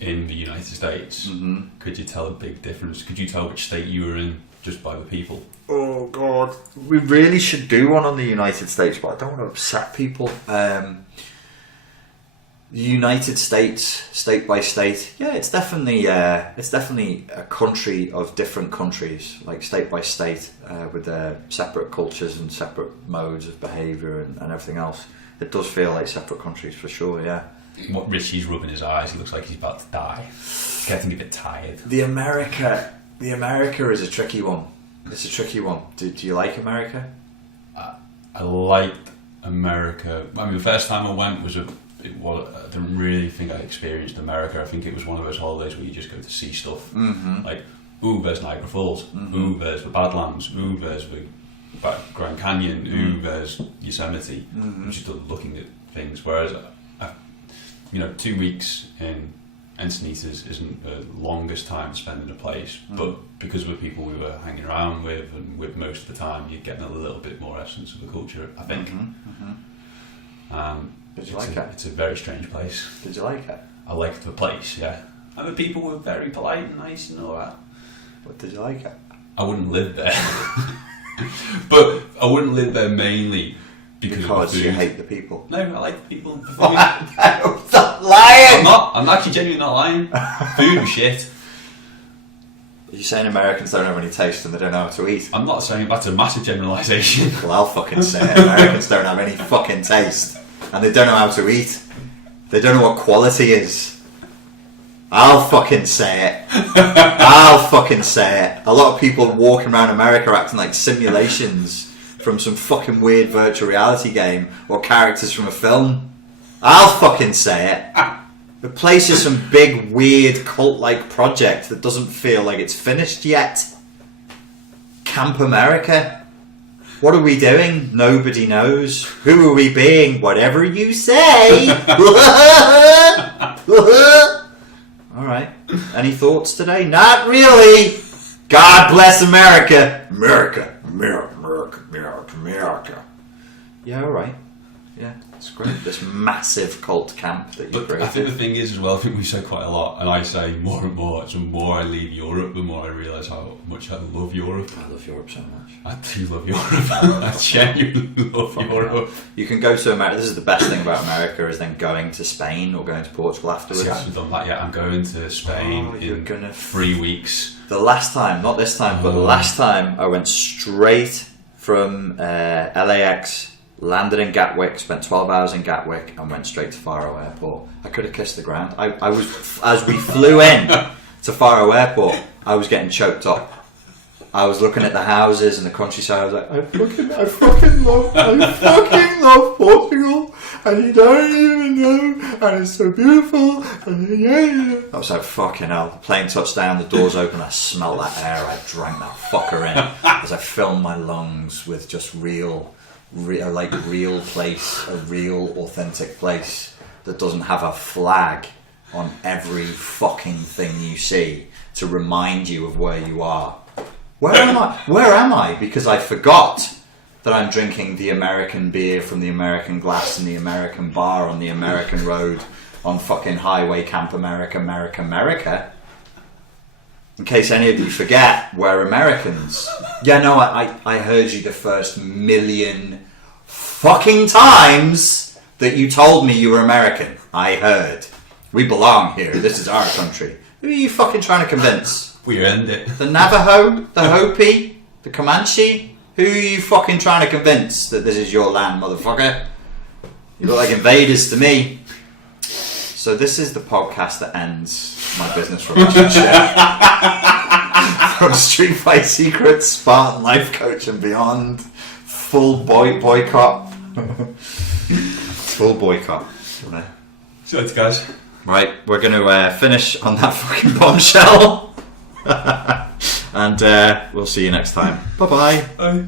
in the United States? Could you tell a big difference? Could you tell which state you were in just by the people? Oh God, we really should do one on the United States, but I don't want to upset people. The United States, state by state, yeah, it's definitely a country of different countries, like state by state, with their separate cultures and separate modes of behaviour and everything else. It does feel like separate countries for sure, yeah. What Richie's rubbing his eyes, he looks like he's about to die. He's getting a bit tired. The America is a tricky one. It's a tricky one. Do you like America? I liked America. I mean, the first time I went I don't really think I experienced America. I think it was one of those holidays where you just go to see stuff. Like, ooh, there's Niagara Falls. Ooh, there's the Badlands. Ooh, there's the Grand Canyon. Ooh, there's Yosemite. I'm just looking at things. Whereas, 2 weeks in Encinitas isn't the longest time to spend in a place, but because of the people we were hanging around with and with most of the time, you're getting a little bit more essence of the culture, I think. Did you like it? It's a very strange place. Did you like it? I liked the place, yeah. And the people were very polite and nice and all that. But did you like it? I wouldn't live there. But I wouldn't live there mainly because of the food. You hate the people. No, I like the people. The food. No, stop lying! I'm actually genuinely not lying. Food was shit. Are you saying Americans don't have any taste and they don't know how to eat? I'm not saying that's a massive generalisation. Well, I'll fucking say it. Americans don't have any fucking taste and they don't know how to eat. They don't know what quality is. I'll fucking say it. I'll fucking say it. A lot of people walking around America acting like simulations from some fucking weird virtual reality game or characters from a film. I'll fucking say it. The place is some big, weird, cult-like project that doesn't feel like it's finished yet. Camp America. What are we doing? Nobody knows. Who are we being? Whatever you say. Alright. Any thoughts today? Not really. God bless America. America. America. America. America. America. Yeah, alright. Yeah. It's great. This massive cult camp that you But created. I think the thing is as well, I think we say quite a lot, and I say more and more, the more I leave Europe, the more I realise how much I love Europe. I love Europe so much. I do love Europe. I genuinely love Europe. You can go to America. This is the best thing about America, is then going to Spain or going to Portugal afterwards. See, I haven't done that yet. I'm going to Spain in 3 weeks. The last time, not this time, but the last time, I went straight from LAX, landed in Gatwick, spent 12 hours in Gatwick, and went straight to Faro Airport. I could have kissed the ground. I was, as we flew in to Faro Airport, I was getting choked up. I was looking at the houses and the countryside. I was like, I fucking love Portugal, and you don't even know, and it's so beautiful. And I was like, fucking hell. The plane touched down, the doors open, I smelled that air, I drank that fucker in as I filled my lungs with just real place, a real authentic place that doesn't have a flag on every fucking thing you see to remind you of where you are. Where am I? Because I forgot that I'm drinking the American beer from the American glass in the American bar on the American road on fucking highway Camp America. In case any of you forget, we're Americans. Yeah, no, I heard you the first million fucking times that you told me you were American. I heard. We belong here. This is our country. Who are you fucking trying to convince? We earned it. The Navajo? The Hopi? The Comanche? Who are you fucking trying to convince that this is your land, motherfucker? You look like invaders to me. So this is the podcast that ends my business relationship. From Street Fight Secrets, Spartan Life Coach and beyond. Full boycott. Full boycott. So, guys. Right, we're going to finish on that fucking bombshell. And we'll see you next time. Bye-bye. Bye.